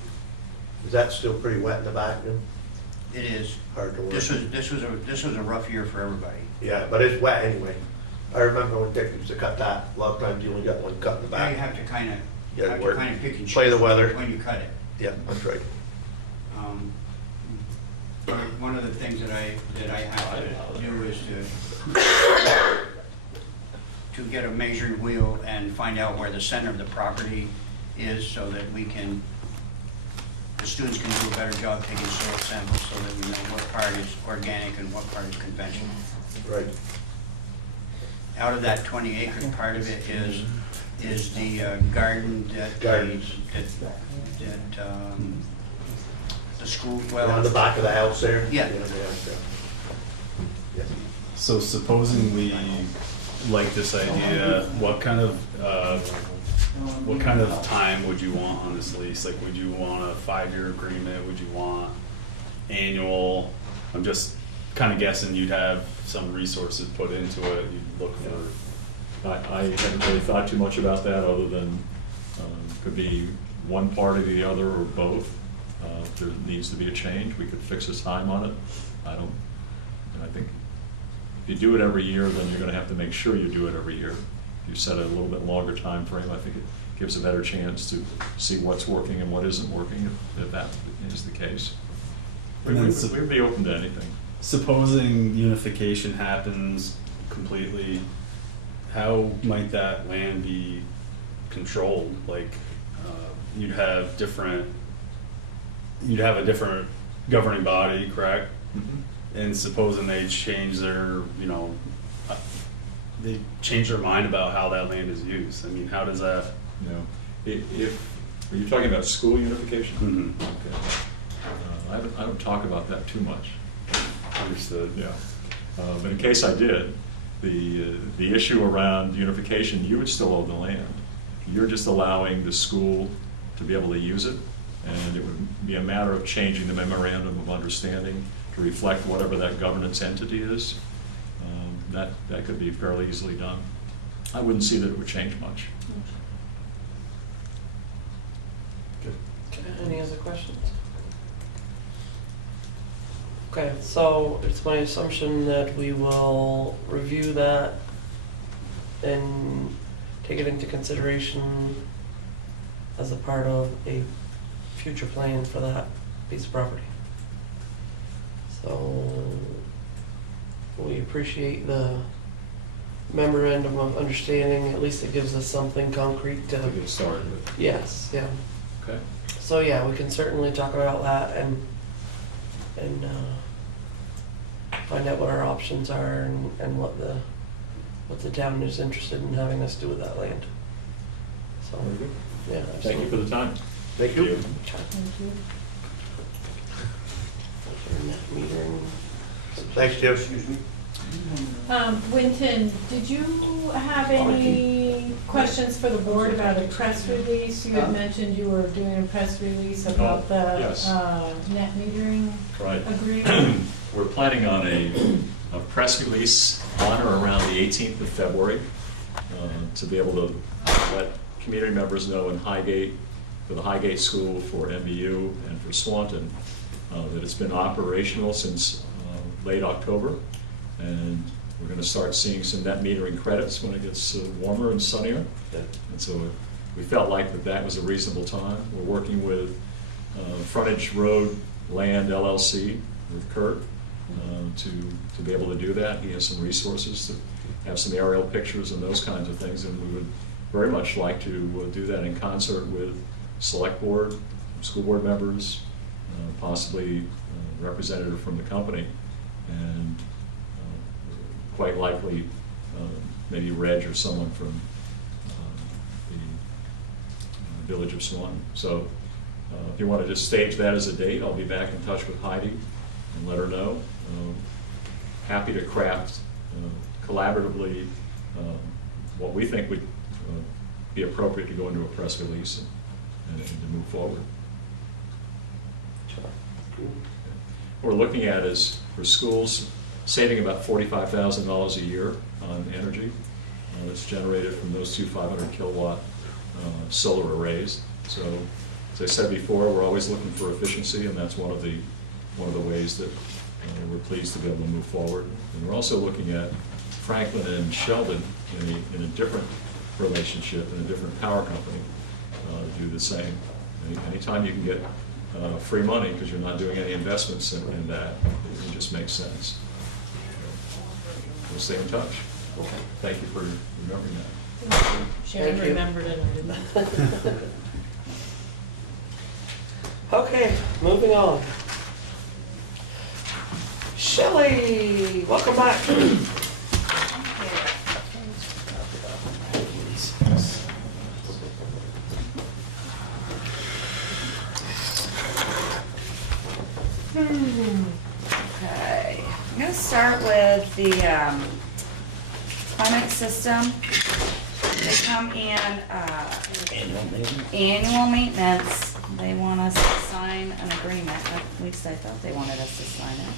Is that still pretty wet in the back, Jim? It is. Hard to work. This was a rough year for everybody. Yeah, but it's wet anyway. I remember when Dick used to cut that, a lot of times you only got one cut in the Now back. you have to kind of pick and choose. Play the weather. When you cut it. Yeah, that's right. One of the things that I have to do is to get a measuring wheel and find out where the center of the property is, so that the students can do a better job taking soil samples, so that we know what part is organic and what part is conventional. Right. Out of that 20 acres, part of it is the garden that the school, well. On the back of the house there? Yeah. So supposing we like this idea, what kind of time would you want on this lease? Like, would you want a 5-year agreement? Would you want annual? I'm just kind of guessing you'd have some resources put into it. You'd look for. I haven't really thought too much about that, other than could be one part or the other, or both. If there needs to be a change, we could fix a time on it. I think if you do it every year, then you're going to have to make sure you do it every year. If you set a little bit longer time frame, I think it gives a better chance to see what's working and what isn't working, if that is the case. We'd be open to anything. Supposing unification happens completely, how might that land be controlled? Like, you'd have a different governing body, correct? Mm-hmm. And supposing they change their, they change their mind about how that land is used. I mean, how does that? Are you talking about school unification? Mm-hmm. Okay. I don't talk about that too much. Understood. Yeah. But in case I did, the issue around unification, you would still own the land. You're just allowing the school to be able to use it, and it would be a matter of changing the memorandum of understanding to reflect whatever that governance entity is. That could be fairly easily done. I wouldn't see that it would change much. Okay, any other questions? Okay, so it's my assumption that we will review that and take it into consideration as a part of a future plan for that piece of property. So we appreciate the memorandum of understanding. At least it gives us something concrete to get started with. Yes, yeah. Okay. So yeah, we can certainly talk about that and find out what our options are and what the town is interested in having us do with that land. So, very good. Yeah, Thank you for the time. Thank you. Thank you. Thanks, Jim. Excuse me. Winton, did you have any questions for the board about a press release? You had mentioned you were doing a press release about the yes. Net metering agreement. We're planning on a press release on or around the 18th of February. to be able to let community members know in Highgate, for the Highgate School, for MBU, and for Swanton, that it's been operational since late October, and we're going to start seeing some net metering credits when it gets warmer and sunnier. And so we felt like that was a reasonable time. We're working with Frontage Road Land LLC with Kurt to be able to do that. He has some resources to have some aerial pictures and those kinds of things, and we would very much like to do that in concert with Select Board, school board members, possibly a representative from the company, and quite likely maybe Reg or someone from the Village of Swan. So if you want to just stage that as a date, I'll be back in touch with Heidi and let her know. Happy to craft collaboratively what we think would be appropriate to go into a press release and to move forward. What we're looking at is for schools saving about $45,000 a year on energy that's generated from those two 500 kilowatt solar arrays. So, as I said before, we're always looking for efficiency, and that's one of the ways that we're pleased to be able to move forward. And we're also looking at Franklin and Sheldon in a different relationship, in a different power company, do the same. Anytime you can get free money because you're not doing any investments in that, it just makes sense. We'll stay in touch. Okay. Thank you for remembering that. Sharon remembered it. I didn't. Okay, moving on. Shelley, welcome back. Okay, I'm gonna start with the climate system. They come in annual maintenance. They want us to sign an agreement. At least I thought they wanted us to sign it.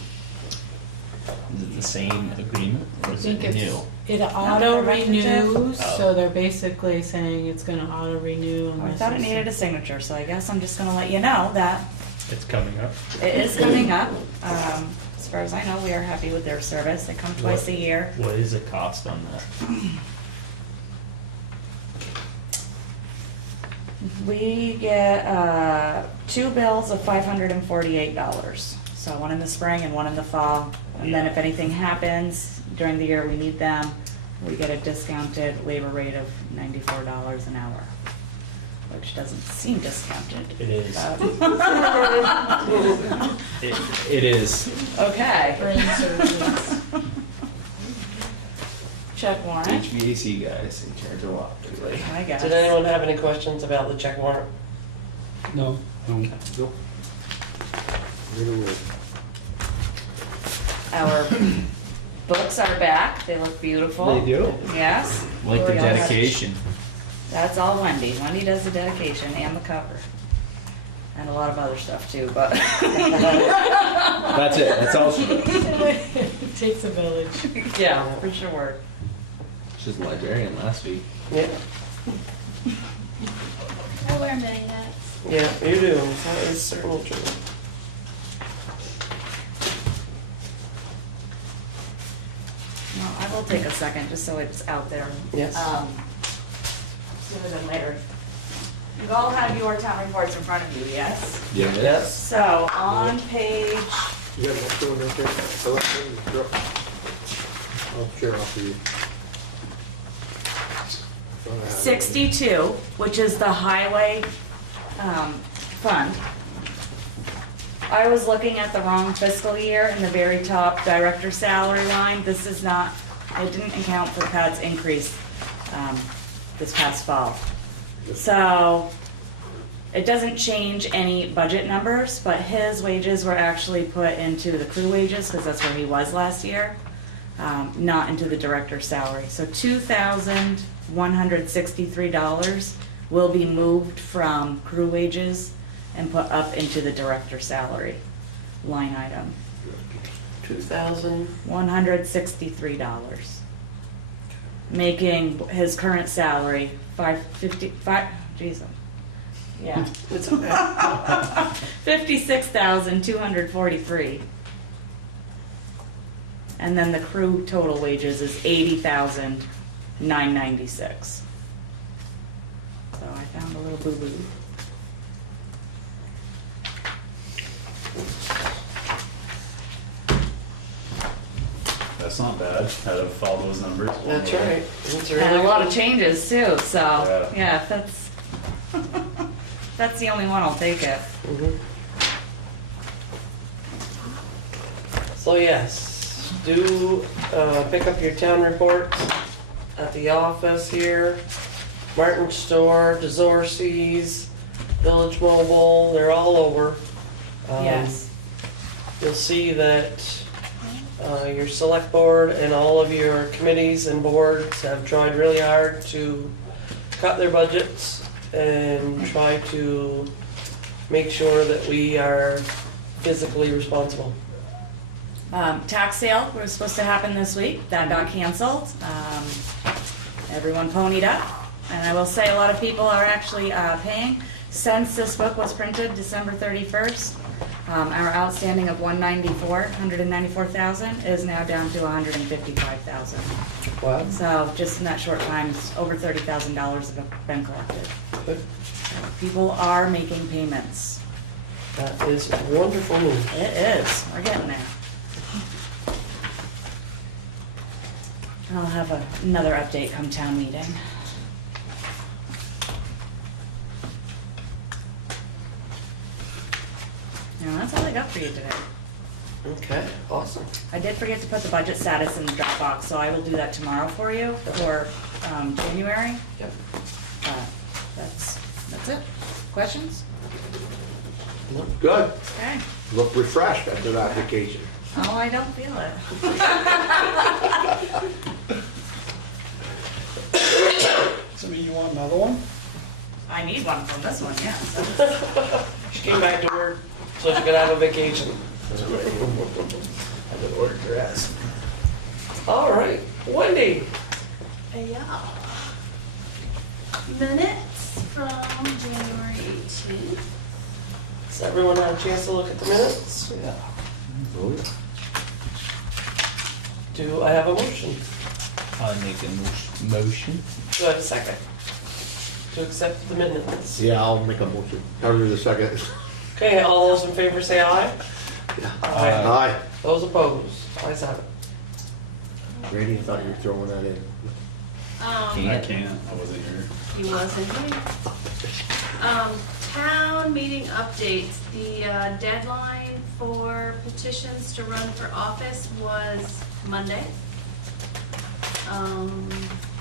Is it the same agreement, or is it new? It auto renews, Oh. so they're basically saying it's gonna auto renew. I thought it needed a signature, so I guess I'm just gonna let you know that It's coming up. it is coming up. As far as I know, we are happy with their service. They come twice a year. What is the cost on that? We get two bills of $548. So one in the spring and one in the fall. And then if anything happens during the year we need them, we get a discounted labor rate of $94 an hour, which doesn't seem discounted. It is. but- It is. Okay. Brain surgeons. Check warrant. HVAC guys in charge of what? I guess. Did anyone have any questions about the check warrant? No. Our books are back. They look beautiful. They do? Yes. Like the dedication. That's all Wendy. Wendy does the dedication and the cover. And a lot of other stuff too, but. That's it. That's all she does. It takes a village. Yeah, for sure. She's a librarian last week. Yeah. I wear many hats. Yeah, you do. That is certainly true. No, I will take a second, just so it's out there. Yes. Sooner than later. You all have your town reports in front of you, yes? Yes. So, on page You got an extra one right there? I'll share off of you. 62, which is the highway fund. I was looking at the wrong fiscal year in the very top director salary line. This is not, it didn't account for Pat's increase this past fall. So it doesn't change any budget numbers, but his wages were actually put into the crew wages because that's where he was last year, not into the director's salary. So $2,163 will be moved from crew wages and put up into the director's salary line item. $2,000. $163. making his current salary $56,243. It's okay. 56,243. And then the crew total wages is 80,996. So I found a little boo-boo. That's not bad, out of all those numbers. That's right. It's And a really lot of good. changes too, so, Yeah. yeah, if that's, that's the only one, I'll take it. So yes, do pick up your town reports at the office here. Martin Store, DeZorcy's, Village Mobile, they're all over. Yes. You'll see that your select board and all of your committees and boards have tried really hard to cut their budgets and try to make sure that we are fiscally responsible. Tax sale was supposed to happen this week. That got canceled. Everyone ponied up. And I will say a lot of people are actually paying. Since this book was printed December 31st, our outstanding of 194,000 is now down to 155,000. Wow. So just in that short time, over $30,000 have been collected. Good. So people are making payments. That is wonderful news. It is. We're getting there. I'll have another update come town meeting. And that's all I got for you today. Okay, awesome. I did forget to put the budget status in the Dropbox, so I will do that tomorrow for you for January. Yep. That's it. Questions? Good. Okay. Look refreshed after that vacation. Oh, I don't feel it. So you want another one? I need one from this one, yeah. She came back to work so she could have a vacation. I did order your ass. All right, Wendy. Yeah. Minutes from January 18th. Does everyone have a chance to look at the minutes? Yeah. Do I have a motion? I make a motion. Do I have a second? To accept the minutes? Yeah, I'll make a motion. I'll do the second. Okay, all those in favor say aye. Aye. Aye. Those opposed? Ayes have it. Randy, I thought you were throwing that in. I can't, I wasn't here. He wasn't here. Town meeting updates. The deadline for petitions to run for office was Monday.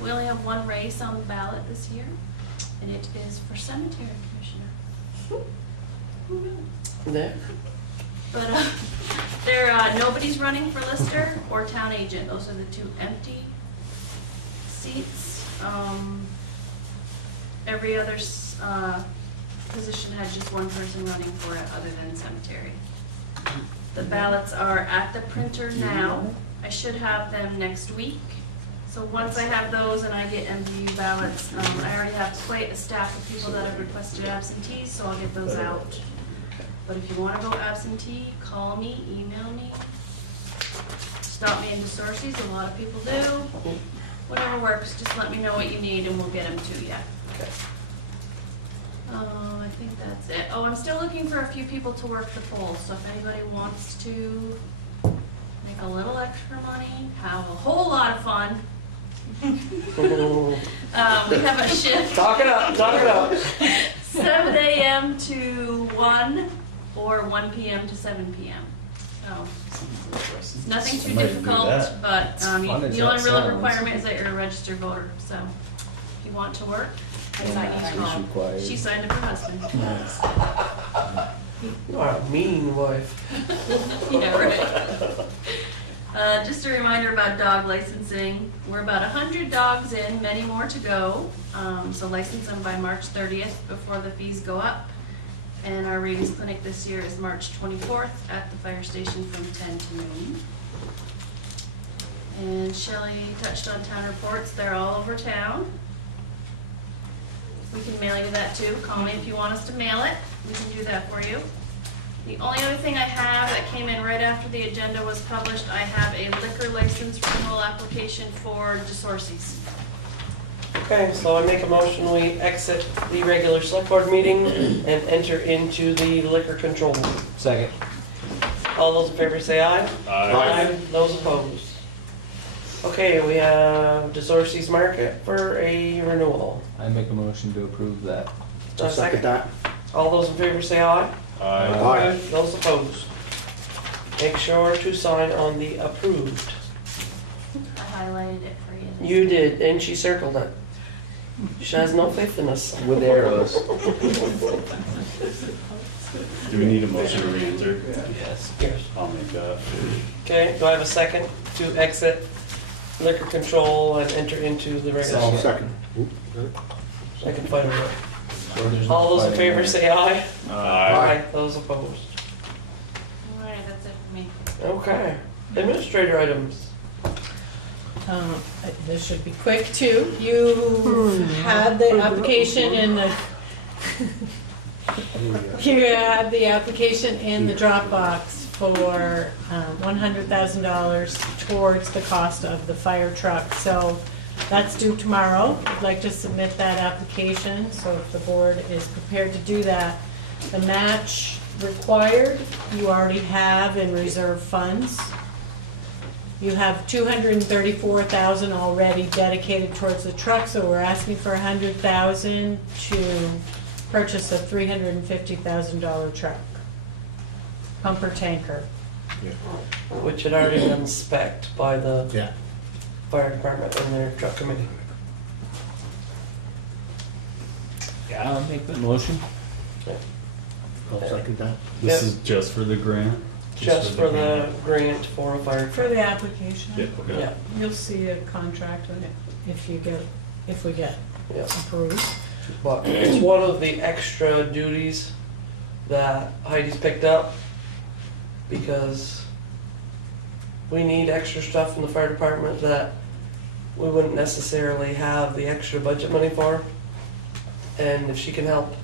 We only have one race on the ballot this year, and it is for cemetery commissioner. There. But nobody's running for lister or town agent. Those are the two empty seats. Every other position had just one person running for it other than cemetery. The ballots are at the printer now. I should have them next week. So once I have those and I get MVU ballots, I already have quite a staff of people that have requested absentees, so I'll get those out. But if you want to vote absentee, call me, email me, stop me in DeSorcy's, a lot of people do. Whatever works, just let me know what you need and we'll get them to you. Okay. I think that's it. Oh, I'm still looking for a few people to work the polls, so if anybody wants to make a little extra money, have a whole lot of fun. We have a shift. Talk it up, talk it up. 7 a.m. to 1 or 1 p.m. to 7 p.m. So it's nothing too difficult, but the only real requirement is that you're a registered voter. So if you want to work, that's how you call. She signed up her husband. You are a mean wife. Yeah, right. Just a reminder about dog licensing. We're about 100 dogs in, many more to go. So license them by March 30th before the fees go up. And our rabies clinic this year is March 24th at the fire station from 10 to noon. And Shelley touched on town reports, they're all over town. We can mail you that too, call me if you want us to mail it, we can do that for you. The only other thing I have that came in right after the agenda was published, I have a liquor license renewal application for DeSorcy's. Okay, so I make a motion, we exit the regular select board meeting and enter into the liquor control. Second. All those in favor say aye. Aye. Those opposed. Okay, we have DeSorcy's Market for a renewal. I make a motion to approve that. A second. All those in favor say aye. Aye. Those opposed. Make sure to sign on the approved. I highlighted it for you. You did, and she circled it. She has no faith in us. With arrows. Do we need a motion to re-enter? Yes. Yes. I'll make that. Okay, do I have a second to exit liquor control and enter into the regular? Second. I can find it. All those in favor say aye. Aye. Those opposed. Alright, that's it for me. Okay. Administrator items. This should be quick too. You had the application in the, you had the application in the Dropbox for $100,000 towards the cost of the fire truck. So that's due tomorrow. I'd like to submit that application, so if the board is prepared to do that. The match required, you already have in reserve funds. You have $234,000 already dedicated towards the truck, so we're asking for $100,000 to purchase a $350,000 truck. Pumper tanker. Which had already been spec'd by the Yeah. fire department and their truck committee. Yeah, I'll make the motion. I'll second that. This Yep. is just for the grant? Just for the grant for a fire For truck. the application. Yeah, okay. Yeah, You'll see a contract on it if you get, if we get yeah. approved. But it's one of the extra duties that Heidi's picked up because we need extra stuff from the fire department that we wouldn't necessarily have the extra budget money for. And if she can help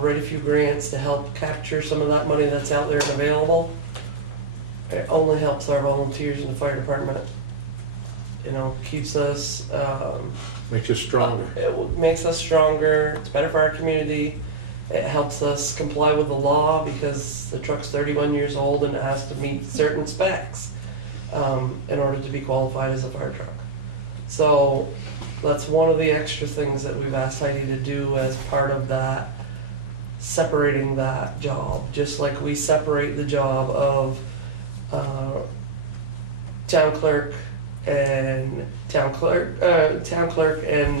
write a few grants to help capture some of that money that's out there and available, it only helps our volunteers in the fire department. You know, keeps us Makes you stronger. it makes us stronger, it's better for our community, it helps us comply with the law because the truck's 31 years old and it has to meet certain specs in order to be qualified as a fire truck. So that's one of the extra things that we've asked Heidi to do as part of that, separating that job, just like we separate the job of town clerk and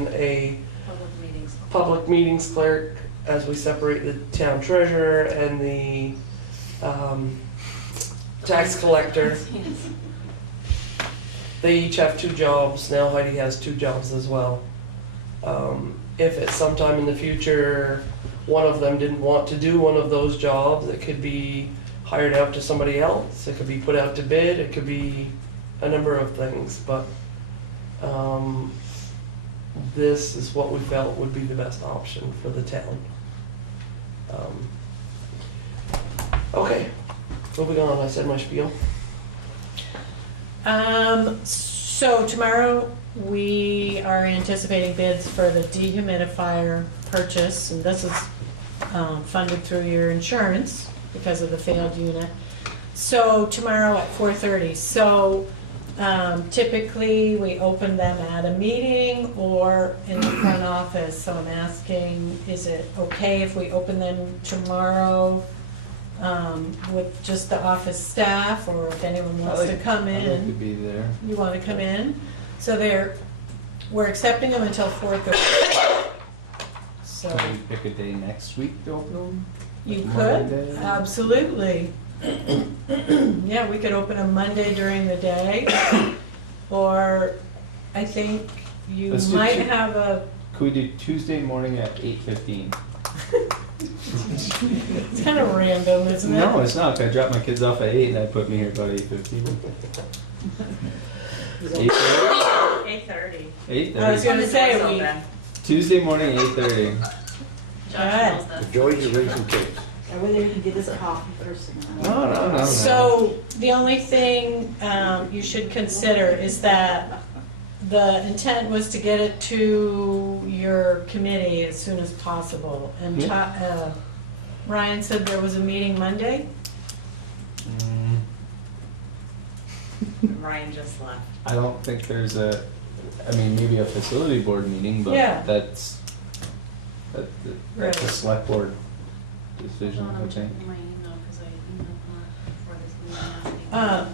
a public meetings clerk, as we separate the town treasurer and the tax collector. They each have two jobs. Now Heidi has two jobs as well. If at some time in the future one of them didn't want to do one of those jobs, it could be hired out to somebody else. It could be put out to bid. It could be a number of things. But this is what we felt would be the best option for the town. Okay, moving on. I said my spiel. So tomorrow, we are anticipating bids for the dehumidifier purchase, and this is funded through your insurance because of the failed unit. So tomorrow at 4:30. So typically, we open them at a meeting or in the front office. So I'm asking, is it okay if we open them tomorrow with just the office staff, or if anyone wants to come in? I'd like to be there. You want to come in? So we're accepting them until 4:30. So Can we pick a day next week to open them? you Like could, Monday? absolutely. Yeah, we could open them Monday during the day, or I think you Let's do might Tu- have a, Could we do Tuesday morning at 8:15? it's kind of random, isn't it? No, it's not. I dropped my kids off at 8 and that put me here about 8:15. 8:30. 8:30. I was gonna say, we, Tuesday morning, 8:30. good. The joys of raising kids. I whether you can get us coffee first. No. So the only thing you should consider is that the intent was to get it to your committee as soon as possible. And Ryan said there was a meeting Monday? Ryan just left. I don't think there's maybe a facility board meeting, but Yeah. that's a Right. select board decision, Hold on, I I'm think. checking my email because I emailed her before this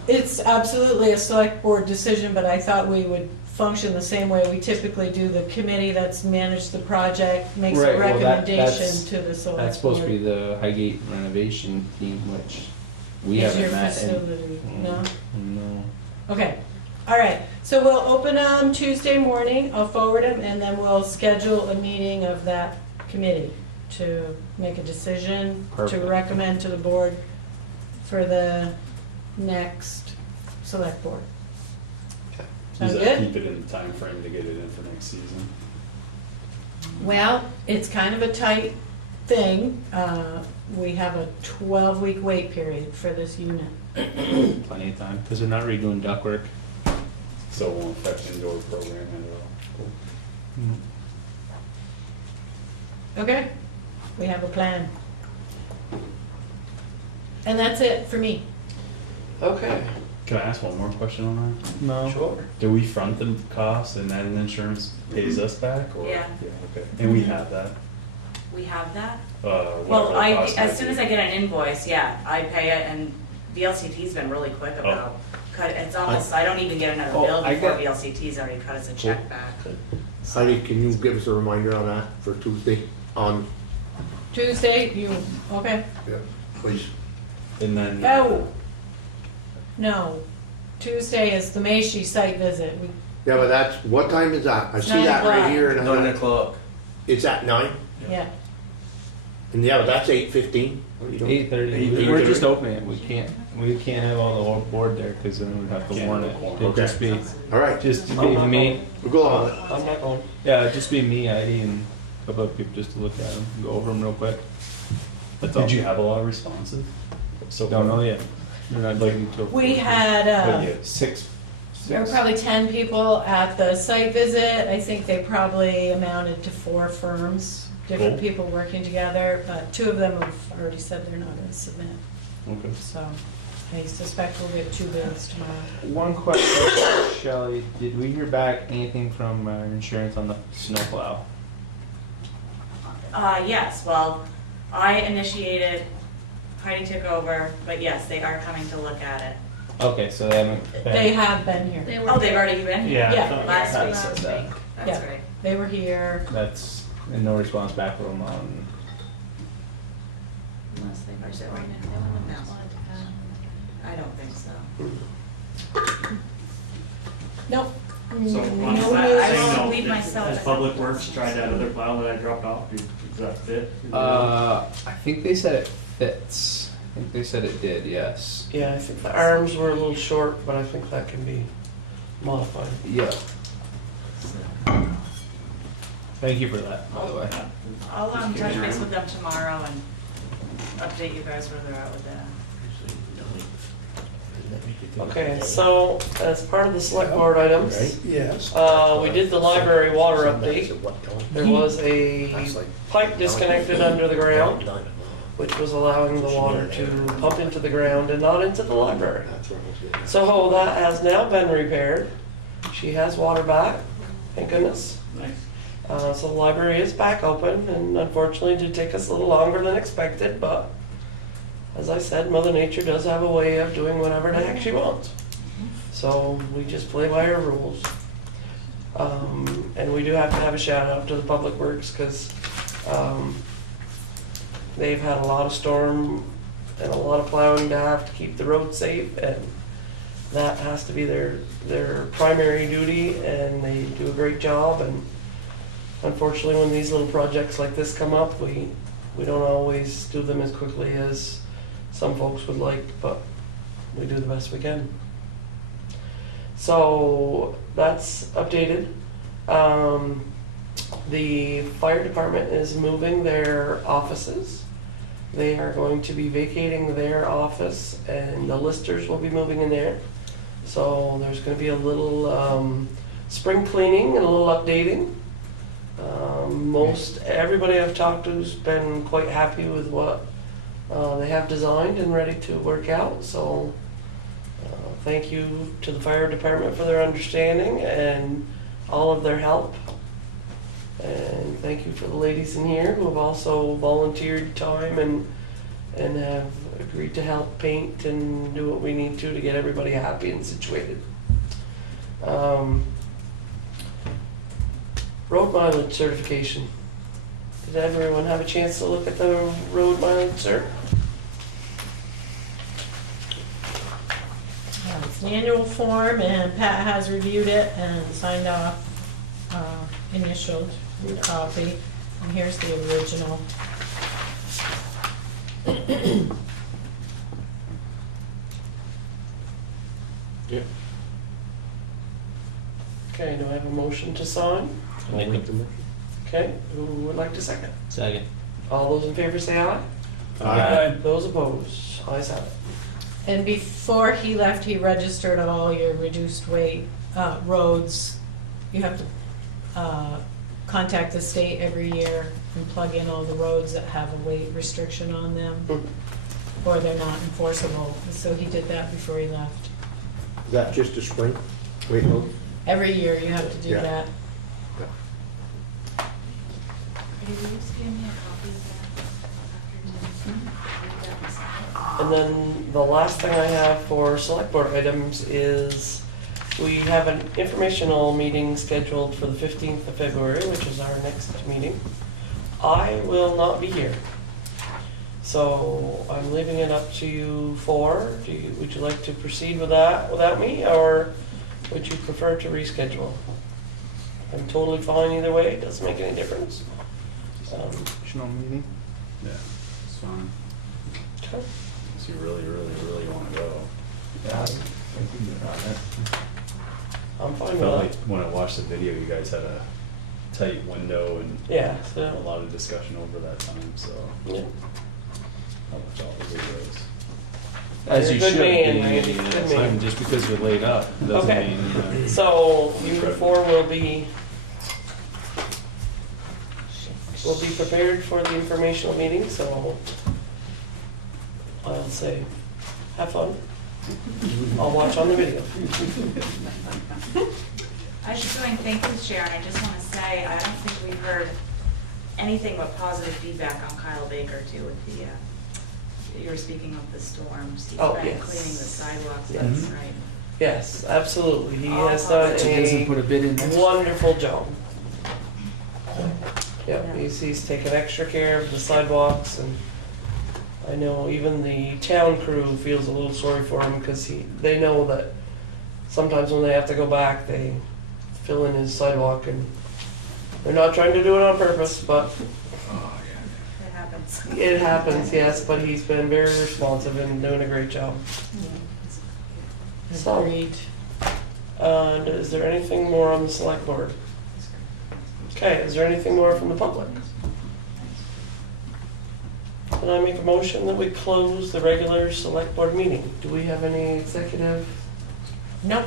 meeting. It's absolutely a select board decision, but I thought we would function the same way we typically do. The committee that's managed the project makes Right, a well, recommendation to the select board. That's supposed to be the Highgate renovation team, which we Is haven't your met. facility, no? No. Okay, all right. So we'll open them Tuesday morning, I'll forward them, and then we'll schedule a meeting of that committee to make a decision, to Perfect. recommend to the board for the next select board. Sound Does that good? keep it in time frame to get it in for next season? Well, it's kind of a tight thing. We have a 12-week wait period for this unit. Plenty of time, because they're not redoing ductwork. So it won't affect indoor programming at all. Okay, we have a plan. And that's it for me. Okay. Can I ask one more question on that? No. Sure. Do we front the cost and then the insurance pays us back? Or? Yeah. Okay. And we have that? We have that? Whatever Well, the cost as might soon be. as I get an invoice, yeah, I pay it, and VLCT's been really quick about, it's almost, I don't even get another bill before VLCT's already cut us a check back. Heidi, can you give us a reminder on that for Tuesday on? Tuesday, okay? Yeah, please. And then. No, Tuesday is the Maishi site visit. Yeah, but that's, what time is that? I see 9 that right o'clock. here. and 9 o'clock. It's at 9? Yeah. And yeah, but that's 8:15. 8:30. We're just opening it. We can't have all the whole board there because then we'd have to warn it. It'd just be. All right. Just I'm be not me. We'll go on. I'm not going. Yeah, it'd just be me, Heidi, and a couple of people just to look at them, go over them real quick. That's all. Did you have a lot of responses? So don't know yet. They're not looking to. We had, there were probably 10 people at the site visit. I think they probably amounted to 4 firms, different Cool. people working together, but 2 of them have already said they're not going to submit. Okay. So I suspect we'll get 2 bids tomorrow. One question, Shelley. Did we hear back anything from insurance on the snowplow? Yes, well, I initiated, Heidi took over, but yes, they are coming to look at it. Okay, so they haven't. They have been here. Oh, they've already been here? Yeah. Last week. Said that. That's Yeah. great. They were here. That's, and no response back from them on. Unless they push it right now. I don't think so. Nope. So, No on news. that won't leave note, myself. has Public Works tried that other plow that I dropped off? Does that fit? I think they said it fits. I think they said it did, yes. Yeah, I think the arms were a little short, but I think that can be modified. Yeah. Thank you for that, by the way. I'll touch base with them tomorrow and update you guys where they're at with that. Okay, so as part of the select board items, Yes. we did the library water update. There was a pipe disconnected under the ground, which was allowing the water to pump into the ground and not into the library. So that has now been repaired. She has water back, thank goodness. So the library is back open, and unfortunately it did take us a little longer than expected, but as I said, Mother Nature does have a way of doing whatever the heck she wants. So we just play by her rules. And we do have to have a shout out to the Public Works because they've had a lot of storm and a lot of plowing to have to keep the road safe, and that has to be their primary duty, and they do a great job. And unfortunately, when these little projects like this come up, we don't always do them as quickly as some folks would like, but we do the best we can. So that's updated. The fire department is moving their offices. They are going to be vacating their office and the listers will be moving in there. So there's going to be a little spring cleaning and a little updating. Most everybody I've talked to has been quite happy with what they have designed and ready to work out. So thank you to the fire department for their understanding and all of their help. And thank you for the ladies in here who have also volunteered time and have agreed to help paint and do what we need to get everybody happy and situated. Road mileage certification. Did everyone have a chance to look at the road mileage cert? It's an annual form, and Pat has reviewed it and signed off, initialed copy, and here's the original. Yeah. Okay, do I have a motion to sign? Make the motion. Okay, who would like to second? Second. All those in favor say aye. Aye. Those opposed, ayes have it. And before he left, he registered all your reduced weight roads. You have to contact the state every year and plug in all the roads that have a weight restriction on them, or they're not enforceable. So he did that before he left. Is that just a spring? Wait, no. Every year you have to do Yeah. that. And then the last thing I have for select board items is we have an informational meeting scheduled for the 15th of February, which is our next meeting. I will not be here. So I'm leaving it up to you four. Would you like to proceed with that without me, or would you prefer to reschedule? I'm totally fine either way, it doesn't make any difference. Meeting? Yeah, it's fine. Okay. Unless you really want to go. Yeah, I'm fine I with felt that. like when I watched the video, you guys had a tight window and Yeah, so- a lot of discussion over that time, so. Yeah. I'll watch all the videos. As you should. Randy, Yeah, good it's man. fine. Just because you're laid up doesn't Okay. mean. So you four will be prepared for the informational meeting, so I'll say, have fun. I'll watch on the video. I was just going, thank you, Sharon. I just want to say, I don't think we've heard anything but positive feedback on Kyle Baker too with the, you were speaking of the storms. He's Oh, been yes. cleaning the sidewalks, Yes. that's right. Yes, absolutely. He All has done positive. He doesn't put a bid in next- wonderful job. Yep, he's taken extra care of the sidewalks, and I know even the town crew feels a little sorry for him because they know that sometimes when they have to go back, they fill in his sidewalk, and they're not trying to do it on purpose, but It happens. it happens, yes, but he's been very responsive and doing a great job. So, Agreed. and is there anything more on the select board? Okay, is there anything more from the public? Can I make a motion that we close the regular select board meeting? Do we have any executive? Nope.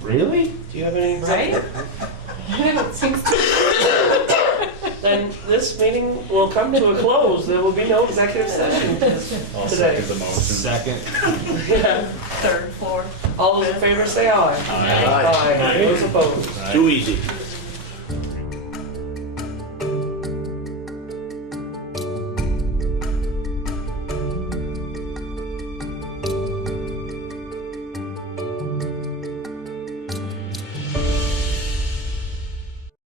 Really? Do you have any Right? executive? It seems to. Then this meeting will come to a close. There will be no executive session I'll today. second the motion. Second. Yeah. Third, fourth. All those in favor say aye. Aye. Those opposed. Too easy.